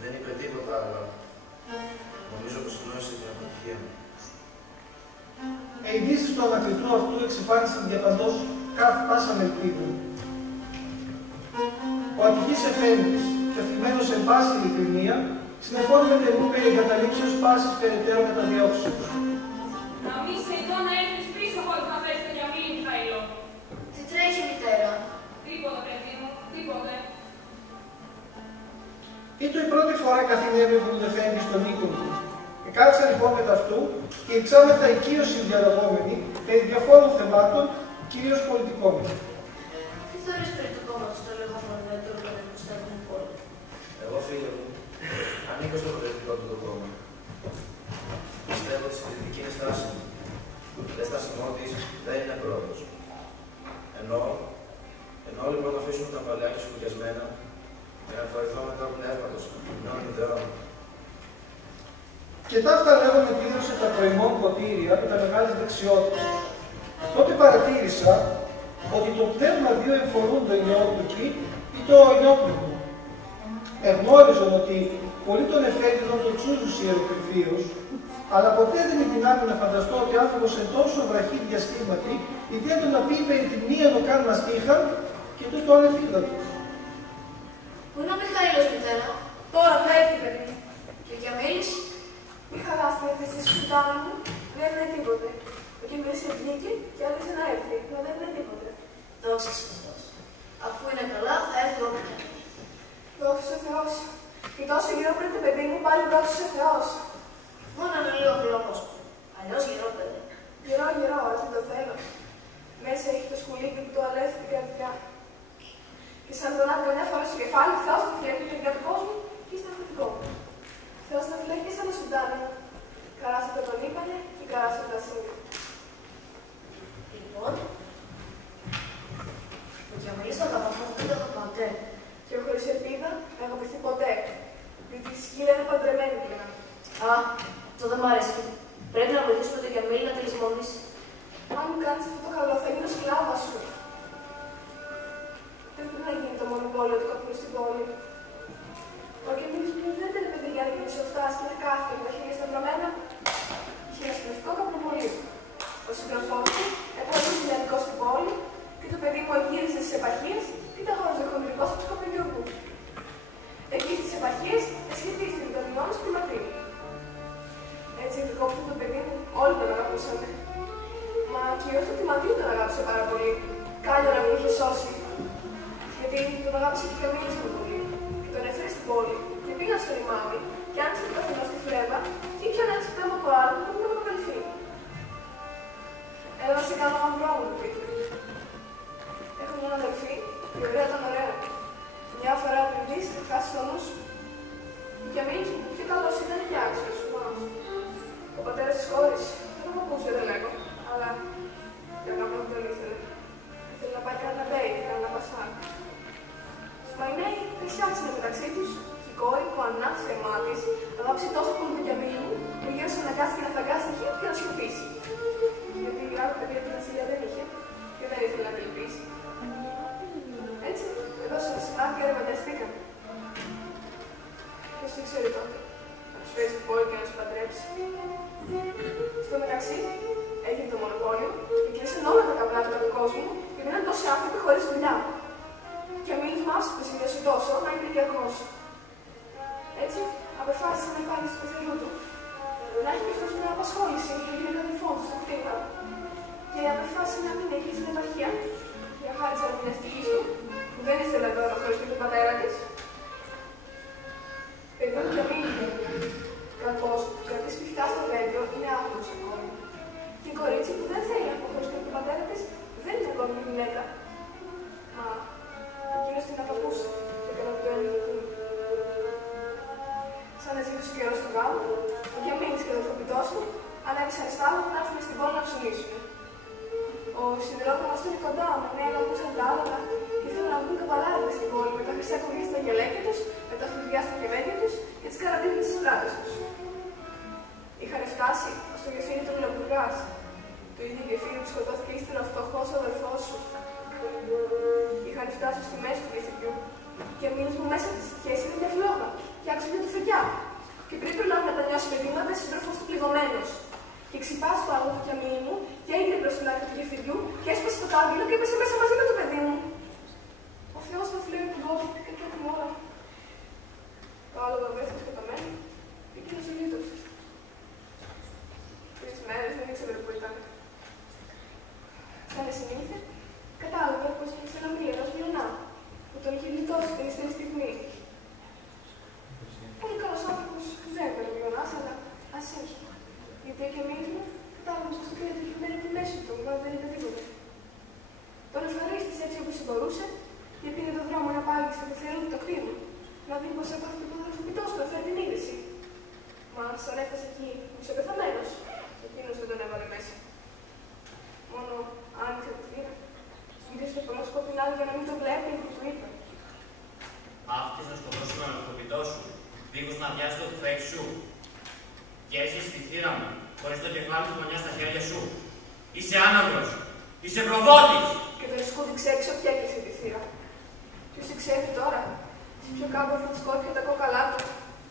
Δεν είπε τίποτα, αλλά νομίζω πως γνώρισε την αποτυχία μου. Οι ειδήσεις του ανακριτού αυτού εξυφάνισαν διαπαντός πάσα ελπίδα. Ο ατυχής εφέμητης, τεθειμένος σε πάση ειλικρινία, συνεφώνει με τεμού περί εγκαταλείψεως πάσης περαιτέρω καταδιώξεως. Να μην σε εδώ να έρθεις πίσω χωρίς να πέσετε για μήνυ, Μιχαήλο. Τι τρέχει, μητέρα? Τίποτα, παιδί μου, τίποτε. Ήτο η πρώτη φορά καθηνεύει που τον εφέμει στον οίκο του. Εκάθισαν λοιπόν μετά αυτού και εξάμεθα οικείως συνδιαλογόμενοι περί διαφόρων θεμάτων, κυρίως πολιτικών. Τι θεωρείς περί του κόμματος το λεγόμενο μετρόπολο που στέλνουν πόλη? Εγώ, φίλε μου, ανήκω στο προεδρικό του το κόμμα. Πιστεύω ότι η συντηρητική είναι στάσιμη. Δεν στασιμότης δεν είναι πρόοδος. Ενώ λοιπόν να αφήσουμε τα παλιά και σκουριασμένα για να φορηθώ με το πνεύματος νέων ιδεών. Και ταύτα λέγον επίδρωσε τα προημών ποτήρια και τα μεγάλες δεξιότητες. Τότε παρατήρησα ότι το πνεύμα δύο εμφορούν το ενιόπληκοι ή το ενιόπληκο. Εγνώριζον ότι πολλοί των εφέτηδων το τσούζους ιεροκρηφίους, αλλά ποτέ δεν είναι δυνάμει να φανταστώ ότι άνθρωπος σε τόσο βραχή διαστήματι, ιδιαίτερα να πει περί τη μία νοκάν μας είχαν και τούτο όλε φύλλα του. Πού είναι ο Μιχαήλος, μητέρα? Τώρα θα έρθει, παιδί. Και ο Γιαμίλης? Μη χαλάς την έκθεση στη σκουτάνα μου, δεν είναι τίποτε. Ο Κιμήρης βγήκε και άρχισε να έρθει, αλλά δεν είναι τίποτε. Δόξα σε Θεός. Αφού είναι καλά, θα έρθει όπου και αν. Δόξα σε Θεός. Και τόσο γύρω πριν το παιδί μου, πάλι δόξα σε Θεός. Μόνο ένα λίγο χλώμος μου. Αλλιώς γυρόπαιδε. Γυρώ, έτσι το θέλω. Μέσα έχει το σκουλίκι του τουαλέτη την καρδιά. Και σαν τον άκουγα μια φορά στο κεφάλι, Θεός να φυλέχει τελικά του κόσμου και στα θετικό. Θεός να φυλέχει σαν να σουντάνε. Καράσατε τον είπανε και καράσατε τα σύνη. Λοιπόν, ο Γιαμίλης τον αγαπώ, δεν το έχω ποτέ. Και χωρίς ελπίδα να αγαπηθεί ποτέ. Διότι η σκύλα είναι παντρεμένη πλέον. Α, αυτό δεν μ' αρέσει. Πρέπει να βοηθήσουμε τον Γιαμίλη να τη λησμονήσει. Αν μου κάνεις αυτό το καλό, θα γίνω σκλάβα σου. Δεν πρέπει να γίνει το μονοπόλιο του καπνού στην πόλη. Ο Κεμίλης μου δεν ήταν παιδί για να γίνει σοφτάς και να κάθεται με τα χέρια σταυρωμένα. Είχε ένα σπουδευτικό καπνομολί. Ο σύντροφός του έπαιρνε λιανικό στην πόλη και το παιδί μου εγύρισε στις επαρχίες και τα χώριζε χοντρικός από τους καπνιούργους. Εκεί στις επαρχίες εσχετίστηκε τον Ιώνα στη Ματρίνη. Έτσι, εγώ που το παιδί μου, όλοι τον αγαπούσαμε. Μα κυρίως το Τιμαντίου τον αγάπησε πάρα πολύ. Κάλλιο να μην είχε σώσει. Γιατί τον αγάπησε και ο Καμίλης μου πολύ. Και τον έφερε στην πόλη. Και πήγαν στο λιμάνι και άνοιξε το καθενό στη φλέβα και ήπιαν ένα πέμα από άλλο που μου απελθεί. Έλα σε κάνω μαυρό μου, του πείτε. Έχω μια αδελφή, η οποία ήταν ωραία. Μια φορά πριν χάσει το νου σου. Και εμείς πιο καλός ήταν και άξιος. Ο πατέρας της κόρης δεν μου ακούσε, δεν λέγω, αλλά για να κάνω δεν ήθελε. Ήθελε να πάει κανένα μπέι, κανένα πασά. Μα οι νέοι πλησιάξανε μεταξύ τους και η κόρη που ανάθεμά της αγάπησε τόσο πολύ τον Γιαμίλου που γύρω αναγκάστηκε να φαγκάσει τη χείρα και να σιωπήσει. Γιατί άλλα παιδιά την ασυλία δεν είχε και δεν ήθελε να την ελπίσει. Έτσι, εδώ σε σημάδι και ρευματιαστήκαμε. Ποιος δεν ξέρει τότε, να τους φέρει στην πόλη και να τους παντρέψει. Στο μεταξύ, έγινε το μονοπόλιο και κλείσαν όλα τα καπνάτια του κόσμου και μείναν τόσοι άνθρωποι χωρίς δουλειά. Και ο μήνυς μας που σημειώσει τόσο να είναι ηλικιακός. Έτσι, αποφάσισε να πάει στο παιδιού του, να έχει και αυτός μια απασχόληση για την αδελφό του στο κτήμα. Και αποφάσισε να μην έχει στην επαρχία, για χάρη της αρμηνιαστικής του, που δεν ήθελε τώρα να χωριστεί τον πατέρα της. Παιδί και ο μήνυς, καθώς κρατήσει πηχτά στο δέντρο, είναι άπλος ακόμη. Και η κορίτσι που δεν θέλει να αποχωριστεί τον πατέρα της, δεν είναι ακόμη μια γυναίκα. Μα εκείνος την αγαπούσε και έκανε το ελληνικό. Σαν να ζήτησε ο καιρός του γάμου, ο Γιαμίνης και ο αδελφοποιητός του ανέβησαν στάλο να έρθουν στην πόλη να ψωνίσουν. Ο σιδηρόδρομος του είναι κοντά με νέα αγαπούσαν τα άλογα και ήθελαν να βγουν καβαλάριδες στην πόλη με τα χρυσά κορδιά στα γελέκια τους, με τα φλουδιά στα κεβέντια τους και τις καραντίνες στις πλάτες τους. Είχαν φτάσει στο γεφύρι του Μιλοπουργάς, το ίδιο γεφύρι που σκοτώθηκε ύστερα ο φτωχός ο αδελφός σου. Είχαν φτάσει στη μέση του γεφυριού και μήνες μου μέσα της σχέση είναι μια φλόγα και άξουνε του φεγγιά. Και πριν προλάβει να μετανιώσει με βήματα, σύντροφος του πληγωμένος. Και ξυπάσει το άλογο του Γιαμίνη μου και έγινε προς την άκρη του γεφυριού και έσπασε το κάγκελο και έπεσε μέσα μαζί με το παιδί μου. Ο Θεός με φλέει την κόβη και την ώρα. Το άλογο βρέθηκε σκοτωμένο και εκείνος γλίτωσε. 3 μέρες δεν ήξερε που ήταν. Σαν συνήθεια, κατάλαβε πως είχε ένα μιλερός Λιονά, που τον είχε γλιτώσει την ύστερη στιγμή. Πολύ καλός άνθρωπος δεν ήταν ο Λιονάς, αλλά ας έχει. Γιατί ο Γιαμίνης μου κατάλαβε πως το κρύο του είχε μένει από τη μέση του, αλλά δεν είπε τίποτα. Τον ευχαρίστησε έτσι όπως μπορούσε και πήρε τον δρόμο να πάει στο πεθερό του το κτήμα, να δει πως έπαθε τον αδελφοποιητός του, να φέρει την είδηση. Μα σαν έφτασε εκεί, μισοπεθαμένος, εκείνος δεν τον έβαλε μέσα. Μόνο άνοιξε τη θύρα, γύρισε το πρόσωπο την άλλη για να μην το βλέπει και του είπε. Άφησες να σκοτώσεις τον αδελφοποιητό σου, δίχως να διάσει το φέξι σου. Και έσχεσαι στη θύρα μου, χωρίς το κεφάλι του μονιά στα χέρια σου. Είσαι άναγκος! Είσαι προδότης! Και το σκούδιξε έξω και έκλεισε τη θύρα. Ποιος σε ξέρει τώρα, σε ποιο κάμπο θα τη σκόρπια τα κόκαλά του.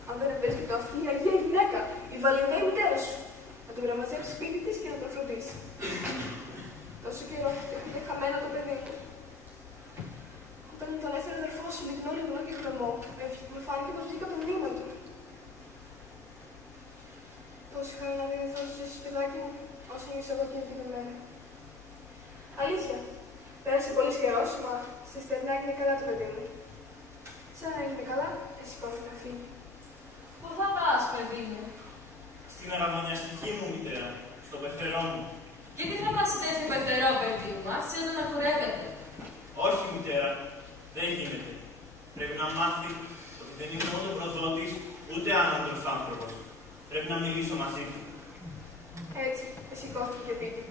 Αν δεν ευρίσκεται αυτή η αγία γυναίκα, η βαλιδαία μητέρα σου, να τον γραμματεύσει σπίτι της και να τον φροντίσει. Τόσο καιρό είχε χαμένο το παιδί του. Όταν τον έφερε ο αδερφός σου με την όλη γνώμη και χρωμό, μου φάνηκε πως βγήκα από το μνήμα του. Τόσο είχα να δει να ζήσεις, παιδάκι μου, όσο είμαι εγώ και την ημέρα. Αλήθεια, πέρασε πολύς καιρός, μα στη στερνά έγινε καλά το παιδί μου. Σαν να έγινε καλά, εσύ κόφει να φύγει. Πού θα πας, παιδί μου? Στην αραβωνιαστική μου μητέρα, στο πεθερό μου. Γιατί θα πας σε τέτοιο πεθερό, παιδί μου, άφησε εδώ να κουρεύεται. Όχι, μητέρα, δεν γίνεται. Πρέπει να μάθει ότι δεν είναι ούτε προδότης, ούτε άνατος άνθρωπος. Πρέπει να μιλήσω μαζί του. Έτσι, σηκώθηκε και πήγε.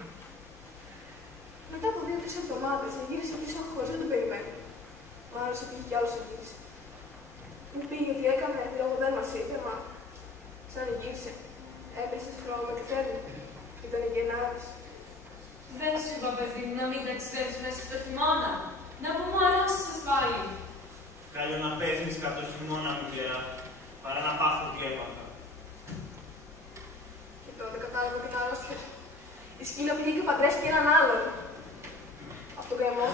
Μετά από 2-3 εβδομάδες γύρισε πίσω χωρίς να το περιμένει. Μ' άρεσε ότι είχε κι άλλος γύρισε. Μου πήγε τι έκανε, λόγω δεν μας είπε, μα σαν γύρισε. Έπεσε σκρόμο με τη φέρνη. Ήταν η γεννάδης. Δεν σου είπα, παιδί μου, να μην ταξιδέψεις μέσα στο χειμώνα. Να που μου αρρώστησες πάλι. Καλό να πέφτεις κάτω χειμώνα, μητέρα, παρά να πάθω τι έπαθα. Και τότε κατάλαβα την αρρώστια. Η σκύλα πήγε και παντρεύτηκε έναν άλλον. Αυτό το γαμό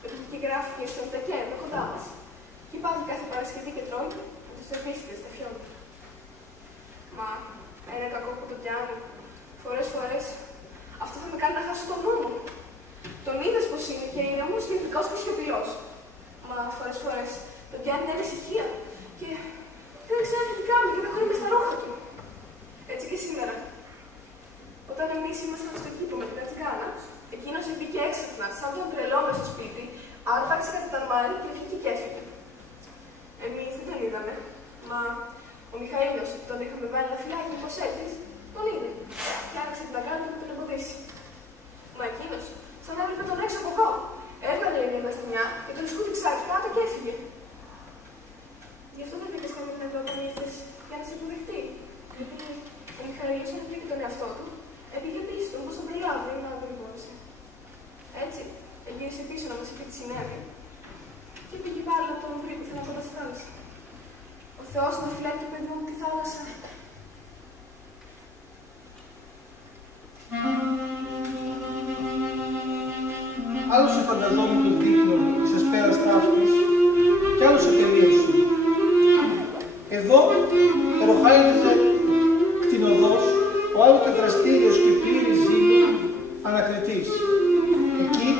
του και γράφηκε στο Τεκέ, εδώ κοντά μας. Και υπάρχει κάθε Παρασκευή και τρώει να τους σερβίστηκε στα φιόνια. Μα είναι κακό που το πιάνει. Φορές αυτό θα με κάνει να χάσω τον νου μου. Τον είδες πως είναι και είναι όμως κεντρικός και σιωπηλός. Μα φορές τον πιάνει μια ανησυχία και δεν ξέρει τι κάνει και δεν χωρεί μες στα ρούχα του. Έτσι και σήμερα. Όταν εμείς ήμασταν στο κήπο με την Κατσικάνα, εκείνος μπήκε έξαφνα, σαν τον τρελό μες στο σπίτι, άρπαξε κατά τα αρμάρι και βγήκε και έφυγε. Εμείς δεν τον πήγαμε. Μα ο Μιχαήλος, τον είχαμε βάλει ένα φυλάκι πως έρθεις, τον είδε. Και άρχισε την παγκάτα του να τον εμποδίσει. Μα εκείνος, σαν να έβλεπε τον έξω από εδώ, έβγαλε μια μπαστινιά και τον σκούτηξε κάτω και έφυγε. Γι' αυτό δεν πήγες κανένα εδώ όταν ήρθες, για να σε υποδεχτεί. Γιατί ο Μιχαήλος δεν βρήκε τον εαυτό του, έπηγε πίσω, όπως τον προλάβει, αλλά δεν μπόρεσε. Έτσι, γύρισε πίσω να μας πει τι συνέβη. Και πήγε πάλι να τον βρει που θέλει να κοντά στη θάλασσα. Ο Θεός να φυλάει το παιδί μου τη θάλασσα. Άλλος εφανταζόμουν τον δείπνο της εσπέρας ταύτης κι άλλος ετελείωσε. Εδώ ροχάλιζε κτηνοδός ο άλλοτε δραστήριος και πλήρης ζήλου ανακριτής. Εκεί,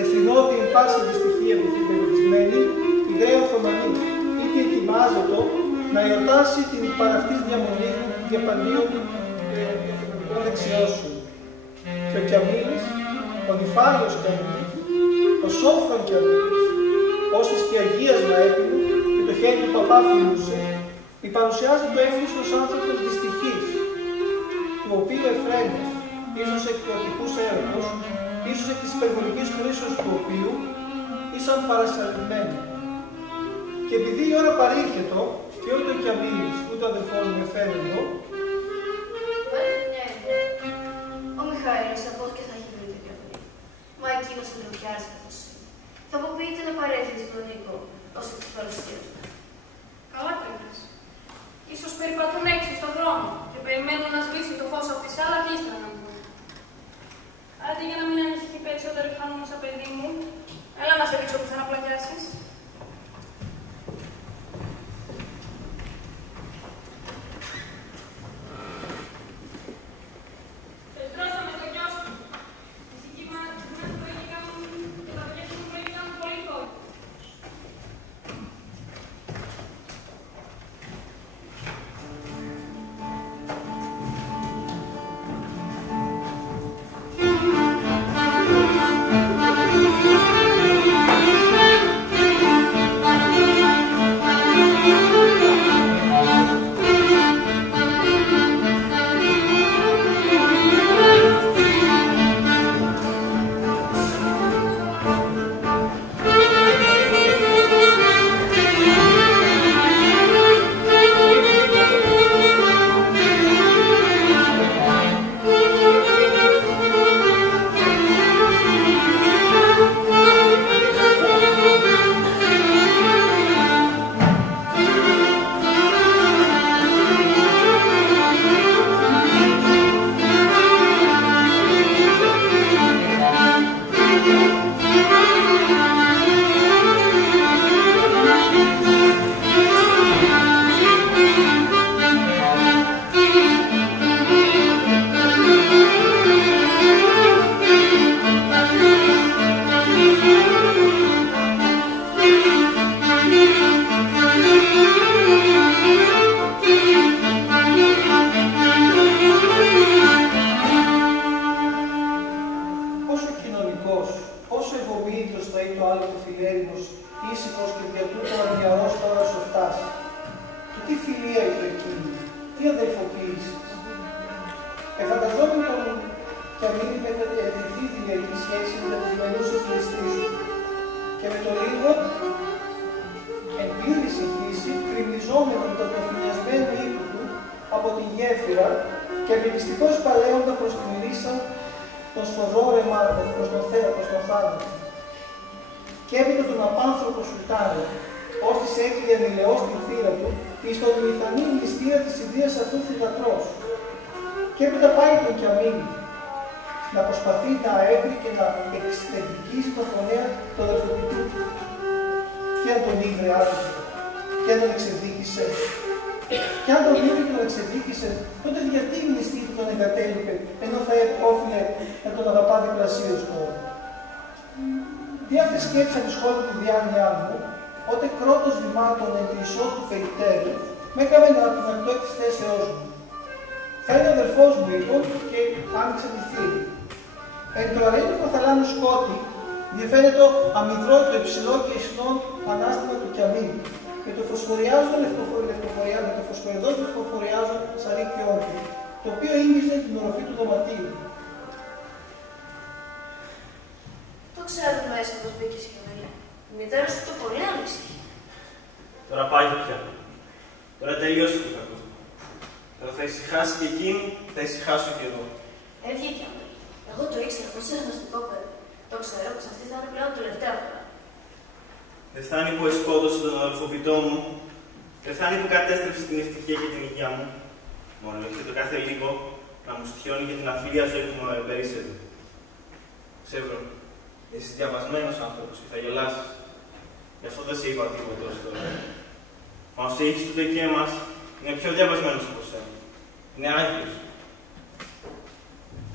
ευθυνώδη εν πάση δυστυχία επιφυλακισμένη, η γραία Οθωμανή, είτε ετοιμάζεται να εορτάσει την παραυτής διαμονή διαπαντίων των δεξιώσεων. Και ο Κιαμίλης, ο Νηφάλιος Κιαμίλης, ο Σόφρον Κιαμίλης, όσες και αγίασμα έπινε και το χέρι του παπά φιλούσε, υπαρουσιάζει το εύχριστος άνθρωπος δυστυχής, του οποίου Εφρέμες, ίσως εκ του αττικούς έρωτος, ίσως εκ της υπερβολικής χρήσεως του οποίου, ήσαν παρασαλευμένοι. Και επειδή η ώρα παρήρχετο, και ούτε ο Κιαμίλης, ούτε ο αδελφός μου εφαίνοντο, ο Μιχαήλος από ό,τι και θα έχει βρει την Κιαμίλη. Μα εκείνος δεν το πιάζει καθώς είναι. Θα αποποιείται να παρέλθει στον Νίκο, όσο της παρουσίας του. Καλά κάνεις. Ίσως περιπατούν έξω στον δρόμο και περιμένουν να σβήσει το φως από τη σάλα και ύστερα να βγουν. Άντε για να μην ανησυχεί περισσότερο η χάνομασα, παιδί μου, έλα να σε δείξω που θα να πλαγιάσεις. Εστρώσαμε στο κιόσκι. Φυσική μάτια που έχει κάνει και τα παιδιά που έχει κάνει πολύ κόλλη. αμυδρό, το υψηλό και ισχνό ανάστημα του Κιαμίλη και το φωσφοριάζω με το φωσφορεδόν λευκοφοριάζω σαρίκι όρκιο, το οποίο ήμιζε την οροφή του δωματίου. Το ξέρω μέσα πως μπήκε η Σιωπηλή. Η μητέρα σου το πολύ ανησυχεί. Τώρα πάει πια. Τώρα τελειώσει το κακό. Τώρα θα ησυχάσει και εκείνη, θα ησυχάσω και εγώ. Έβγαινε αυτό. Εγώ το ήξερα πως είσαι γνωστικό παιδί. Το ξέρω πως αυτή θα είναι πλέον τελευταία φορά. Δεν φτάνει που σκότωσε τον αδελφοποιητό μου. Δεν φτάνει που κατέστρεψε την ευτυχία και την υγεία μου. Μόνο και το κάθε λίγο να μου στοιχιώνει για την αφιλία ζωή που μου περίσσεται. Ξέρω, είσαι διαβασμένος άνθρωπος και θα γελάσεις. Γι' αυτό δεν σε είπα τίποτα ως τώρα. Μα ο Σέιχης του Τεκέ μας είναι πιο διαβασμένος από σένα. Είναι άγιος.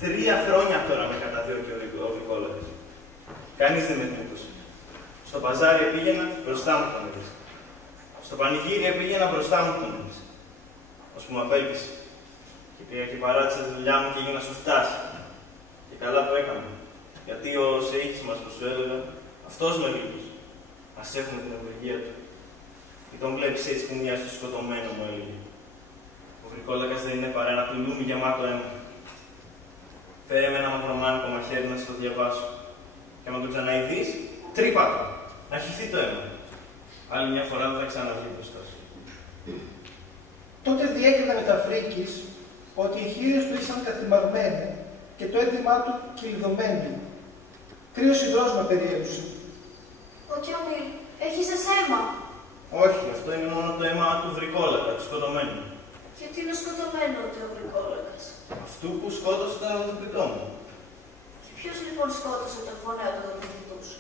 3 χρόνια τώρα με καταδιώκει ο Βρικόλακας. Κανείς δεν με τούτωσε. Στο παζάρι πήγαινα, μπροστά μου τον έδειξε. Στο πανηγύρι πήγαινα, μπροστά μου τον έδειξε. Ώσπου με απέλπισε. Και πήγα και παράτησα τη δουλειά μου και έγινα σοφτάς. Και καλά το έκανα. Γιατί ο Σέιχης μας, που σου έλεγα, αυτός με λείπωσε. Ας έχουμε την ευλογία του. Και τον βλέπεις έτσι που μοιάζει στο σκοτωμένο, μου έλεγε. Ο Βρικόλακας δεν είναι παρά ένα τουλούμι γεμάτο αίμα. Φέρε με ένα μαυρομάνικο μαχαίρι να σου το διαβάσω. Και άμα το ξαναειδείς, τρύπατο. Να χυθεί το αίμα. Άλλη μια φορά δεν θα ξαναβγεί μπροστά σου. Τότε διέκρινα μεταφρίκης ότι οι χείλες του ήσαν καθημαρμένοι και το έντυμά του κυλιδωμένο. Κρύος υδρός με περιέλουσε. Ο Κιόμιλ, έχεις αίμα. Όχι, αυτό είναι μόνο το αίμα του Βρικόλακα, του σκοτωμένου. Γιατί είναι σκοτωμένο ο Βρικόλακας. Αυτού που σκότωσε τον αδελφοποιητό μου. Και ποιος λοιπόν σκότωσε τον φωνέα του αδελφοποιητού σου.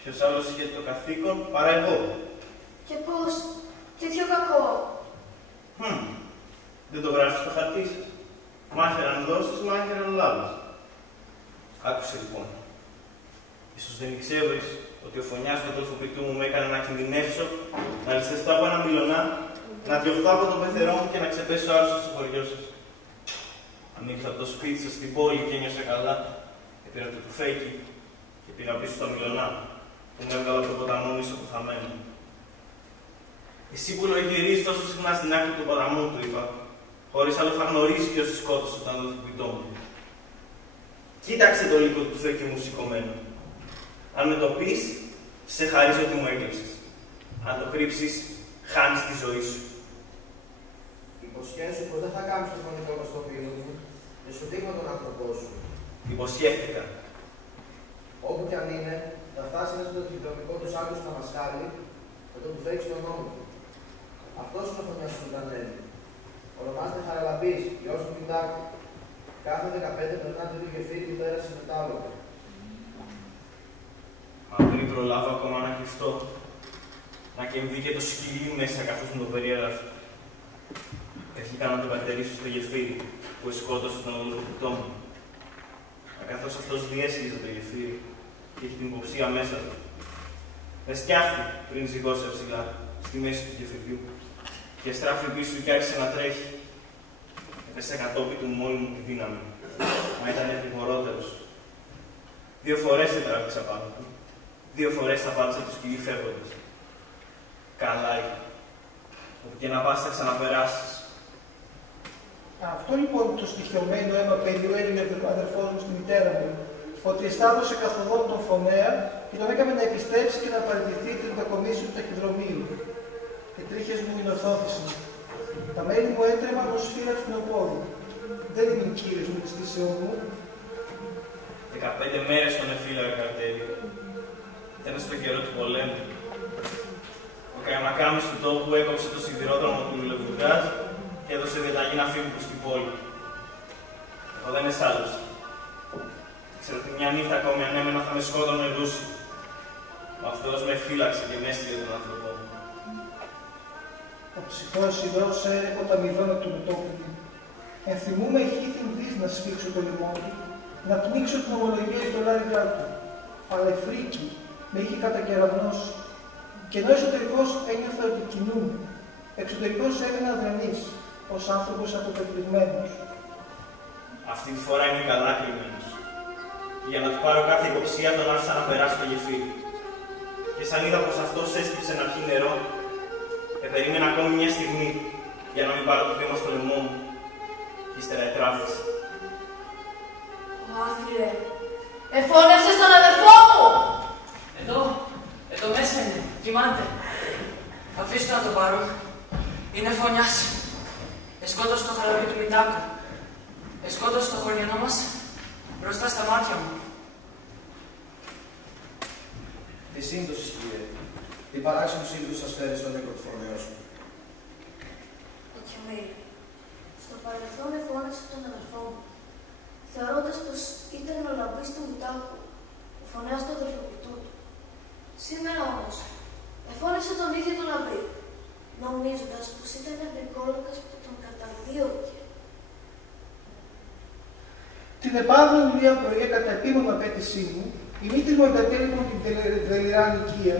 Ποιος άλλος είχε το καθήκον παρά εγώ. Και πώς, τέτοιο κακό. Δεν το γράφεις στο χαρτί σας. Μάχεραν δώσεις, μάχεραν λάβεις. Άκουσε λοιπόν. Ίσως δεν ξέρεις ότι ο φωνιάς του αδελφοποιητού μου με έκανε να κινδυνεύσω, να ληστευτώ από ένα μιλονά, να διωχθώ από τον πεθερό μου και να ξεπέσω άρρωστο στο χωριό σας. Ανοίξα από το σπίτι σας στην πόλη και ένιωσα καλά, και πήρα το τουφέκι και πήγα πίσω στο μιλονά, που με έβγαλε από το ποταμό μίσο που θαμένο. Εσύ που λογγυρίζεις τόσο συχνά στην άκρη του ποταμού, του είπα, χωρίς άλλο θα γνωρίζεις ποιος σκότωσε τον αδελφοποιητό μου. Κοίταξε το λίγο του τουφέκι μου σηκωμένο. Αν με το πεις, σε χαρίζω ότι μου έκλεψες. Αν το κρύψεις, χάνεις τη ζωή σου. Υποσχέσου πως δεν θα κάνεις το φωνικό μας το φίλο μου και σου δείχνω τον άνθρωπό σου. Υποσχέθηκα. Όπου κι αν είναι, θα φτάσει μέσα στο ταχυδρομικό του Άγγλου στα Μασκάλι, θα το του φέρει στον νόμο του. Αυτός είναι ο φωνιάς του Σουλτανέλη. Ονομάζεται Χαραλαμπής, γιος του Μητάκου. Κάθε 15 περνά το ίδιο γεφύρι του πέρασε μετάλλοπο. Μα πριν προλάβω ακόμα να κρυφτώ, να κεμβεί και το σκυλί μέσα καθώς μου το περιέγραφε. Έρχηκα να τον κατερίσω στο γεφύρι που σκότωσε τον αδελφοποιητό μου. Μα καθώς αυτός διέσχιζε το γεφύρι και είχε την υποψία μέσα του, με σκιάχτη πριν ζυγώσει ψηλά στη μέση του γεφυριού και στράφη πίσω και άρχισε να τρέχει. Έπεσε κατόπι του μόλι μου τη δύναμη, μα ήταν γρηγορότερος. 2 φορές έτραβηξα πάνω του. 2 φορές απάντησα το σκυλί φεύγοντας. Καλά είπε. Όπου και να πας θα ξαναπεράσεις. Αυτό λοιπόν το στοιχειωμένο αίμα παιδιού έγινε ο αδερφός μου στη μητέρα μου, ότι εστάδωσε καθοδόν τον φωνέα και τον έκαμε να επιστρέψει και να παραιτηθεί την κακομοίηση του ταχυδρομείου. Οι τρίχες μου εινορθώθησαν. Τα μέλη μου έτρεμαν ως φύλλα φθινοπόρου. Δεν είναι οι κύριες μου της θύσεως μου. 15 μέρες τον εφύλαγα καρτέλι. Ήταν στον καιρό του πολέμου. Ο καημακάμις του τόπου έκοψε το σιδηρόδρομο του Λουλεβουργάζ και έδωσε διαταγή να φύγουν προς την πόλη. Εγώ δεν εστάλωσα. Ξέρω ότι μια νύχτα ακόμη ανέμενα θα με σκότωνε Ρούσι. Μα αυτός με φύλαξε και με έστειλε τον άνθρωπό μου. Ο ψυχρός υδρός έρεκε τα μηδόνα του μετώπου. Ενθυμούμε ηχήθην δις να σφίξω το λιμόνι, να πνίξω την ομολογία στο λάριγά του. Αλλά η φρίκη με είχε κατακεραυνώσει. Και ενώ εσωτερικός ένιωθα ότι κινούμαι, εξωτερικός έμεινα αδρανής, ως άνθρωπος αποπεπληγμένος. Αυτή τη φορά είμαι καλά κρυμμένος. Για να του πάρω κάθε υποψία τον άφησα να περάσει το γεφύρι. Και σαν είδα πως αυτός έσκυψε να πιει νερό, περίμενα ακόμη μια στιγμή για να μην πάρω το βήμα στο λαιμό μου. Και ύστερα ετράφησε. Άθλιε, εφώνευσες τον αδερφό μου! Εδώ μέσα είναι, κοιμάται. Αφήστε να το πάρω. Είναι φωνιάς. Εσκότωσε το χαλαρί του Μητάκου. Εσκότωσε το χωριανό μας μπροστά στα μάτια μου. Τι σύμπτωση, κύριε. Τι παράξενο σύμπτωση σας φέρει στον νεκρό του φορνέου σου. Ο Κιαμίλ. Στο παρελθόν εφώνασε τον αδερφό μου, θεωρώντας πως ήταν ο λαμπής του Μητάκου, ο φωνέας του αδελφοποιητού του. Σήμερα όμως, εφώνασε τον ίδιο τον λαμπή, νομίζοντας πως ήταν νεκρόλογας που τον καταδίωκε. Την επόμενη μια πρωί, κατά επίμονη απέτησή μου, η μήτρη μου εγκατέλειπε την δελειρά νοικία,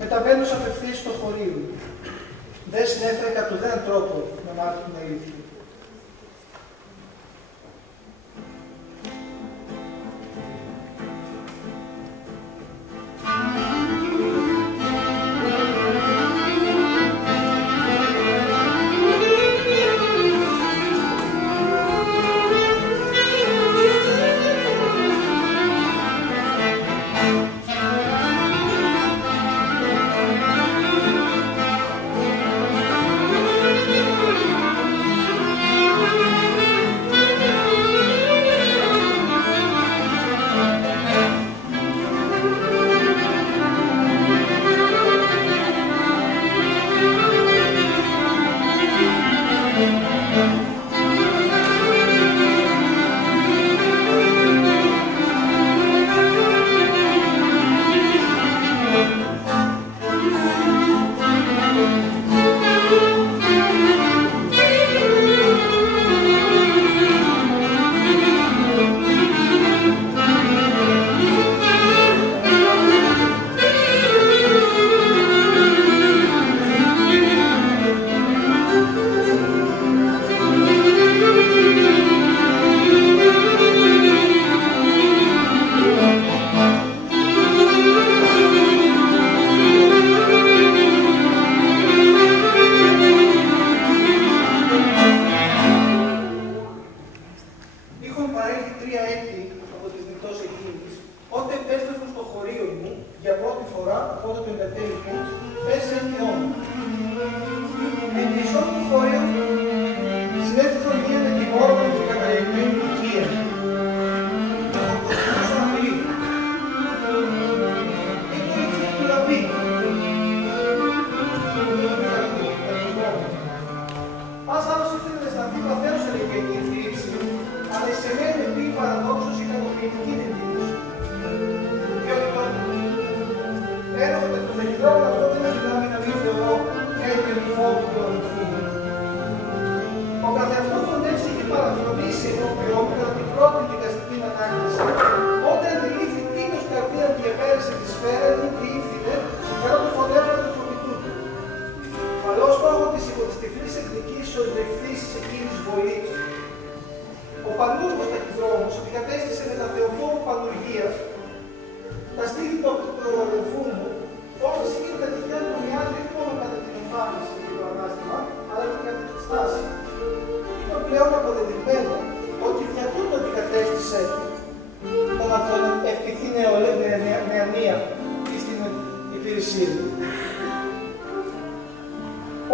μεταβαίνοντας απευθείας στο χωρίο. Δεν συνέφερε κατά ουδέναν τρόπο να μάθει την αλήθεια.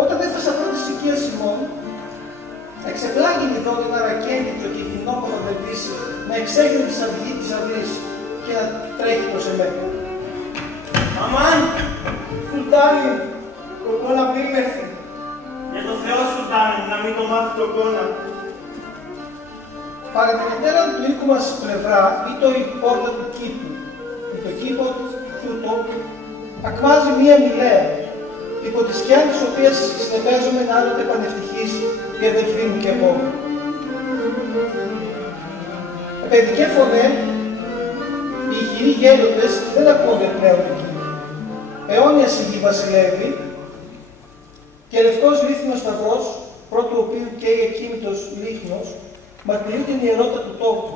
Όταν έφτασα πρώτη οικία Σιμών, εξεπλάγει λοιπόν ένα ρακένιτο και γυμνόποδο δελτής να εξέγνει της αυγής και να τρέχει προς εμένα. Αμάν! Σουλτάνι, ο κόνα πριν έρθει. Για το Θεό Σουλτάνι, να μην το μάθει το κόνα. Παρά την ετέρα του οίκου μας πλευρά ή το η πόρτα του κήπου. Με το κήπο τούτο ακμάζει μία μιλέα, υπό τη σκιά της οποίας συνεπέζομαι να άλλοτε πανευτυχής η αδελφή μου και εγώ. Παιδικέ φωνέ, οι ηχηροί γέροντες δεν ακούγονται πλέον εκεί. Αιώνια σιγή βασιλεύει και λευκός λίθινος σταυρός, πρώτου οποίου καίει εκκίνητος λίχνος, μαρτυρεί την ιερότητα του τόπου.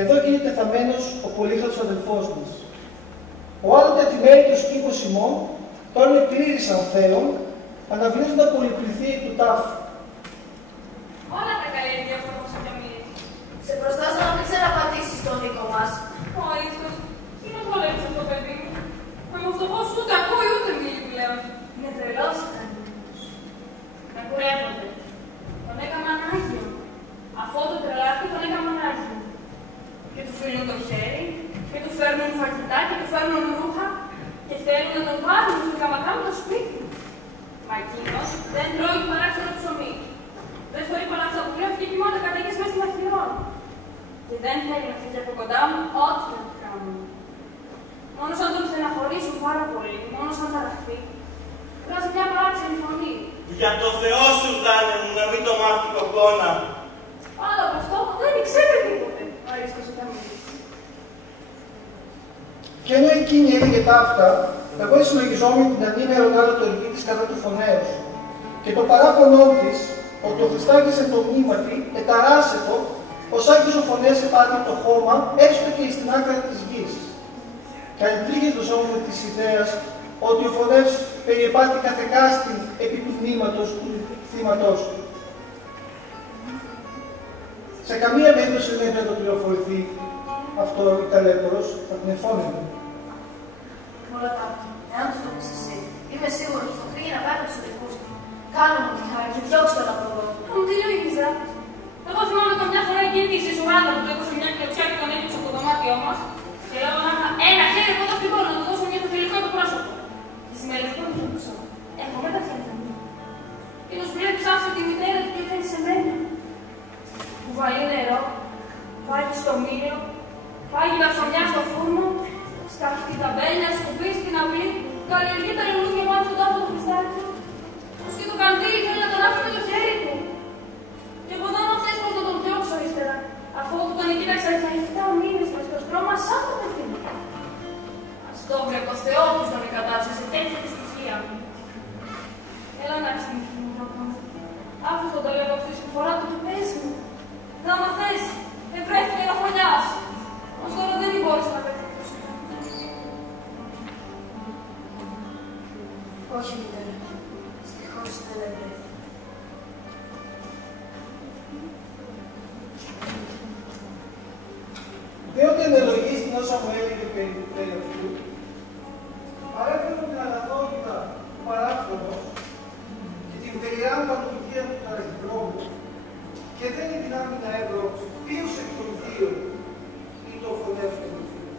Εδώ γίνεται θαμμένος ο πολύχρωτος αδελφός μας. Ο άλλοτε ετοιμέρητος κήπος ημών τώρα είναι πλήρης ανθέων, αναβλύζονται να πολυπληθεί εκ του τάφου. Όλα τα καλλιεργεί αυτό που σε μείνει. Σε προστάσω να μην ξαναπατήσεις τον Νίκο μας. Ο ίσως, τι να βολεύει αυτό το παιδί μου. Μα με φτωχός ούτε ακούει ούτε μιλεί πλέον. Είναι τρελός. Με κουρεύονται. Τον έκαναν Άγιο. Αφού το τρελάθηκε τον έκαναν Άγιο. Και του φιλούν το χέρι, και του φέρνουν φαγητά, και του φέρνουν ρούχα, και θέλουν να τον βάλουν στην καμακά με το σπίτι. Μα εκείνος δεν τρώει παρά ξένο ψωμί. Δεν φορεί πολλά αυτά που λέω και κοιμάται κατοίκες μέσα στην αχυρών. Και δεν θέλει να φύγει από κοντά μου ό,τι να του κάνουν. Μόνο σαν τον στεναχωρήσουν πάρα πολύ, μόνο σαν ταραχθεί, βγάζει μια παράξενη φωνή. Για το Θεό σου, Δάνε μου, να μην το μάθει κοκκόνα. Πάνω από αυτό δεν ξέρει τίποτε. Ο Αρίστος ο Καμίλης. Και ενώ εκείνη έλεγε τα αυτά, εγώ συλλογιζόμουν την ανήμερο ρητορική της κατά του φωνέως. Και το παράπονό της, ότι ο Χριστάκης εν το μνήματι, εταράσσετο, ως άγγιζο φωνές επάτη το χώμα, έστω και στην άκρα της γης. Καλυπτρίγεται όμως της ιδέας ότι ο φωνές περιεπάτη καθεκάστην επί του μνήματος του θύματός του. Σε καμία περίπτωση δεν θα το πληροφορηθεί αυτό η ταλέπορος, θα την εφώνεται. Όλα τα αυτά, εάν τους το πεις εσύ, είμαι σίγουρος ότι θα φύγει να πάει από τους οδικούς του. Κάνε μου τη χάρη και διώξτε τον από εδώ. Θα μου τι λέει η Λίζα. Εγώ θυμάμαι καμιά φορά εκείνη τη Σουβάννα που του έκοψε μια κλωτσιά και τον έκλειψε από το δωμάτιό μας. Και λέω να είχα ένα χέρι από εδώ στην πόλη να του δώσω μια στο φιλικό του πρόσωπο. Τις ημέρες που δεν πίσω. Έχω με τα χέρια μου. Και τους βλέπεις άφησε τη μητέρα του και φέρνει σε μένα. Κουβαλεί νερό, πάγει στο μήλο, πάγει τα ψωμιά στο φούρνο, σκάφει τα μπέλια, σκουπίζει την αυλή, καλλιεργεί τα λουλούδια πάνω στον τάφο του Χριστάκη. Και το καντήλι θέλει να τον άφησε με το χέρι του. Και εγώ δεν θες πως να τον διώξω ύστερα, αφού τον κοίταξα για 7 μήνες μες στο στρώμα σαν το παιδί. Ας το βρει από το Θεό που τον εγκατάψε σε τέτοια τη στοιχεία μου. Έλα να ξυνηθεί μου το πάνω. Άφησε τον ταλέπο αυτή τη φορά του και πες μου. Θα μαθες, ευρέθηκε να φωνιάς. Ως τώρα δεν μπόρεσε να πετύχει. Όχι, μητέρα. Δυστυχώς δεν ευρέθηκε. Δεν ότι ενελογίστην όσα μου έλεγε περί αυτού, παρέφερε την αγαθότητα του παράφρονος και την βελιά πανουργία του ταραχυδρόμου και δεν είναι δυνάμει να έβρω ποιος εκ των δύο ή το φωνεύσο του Θεού.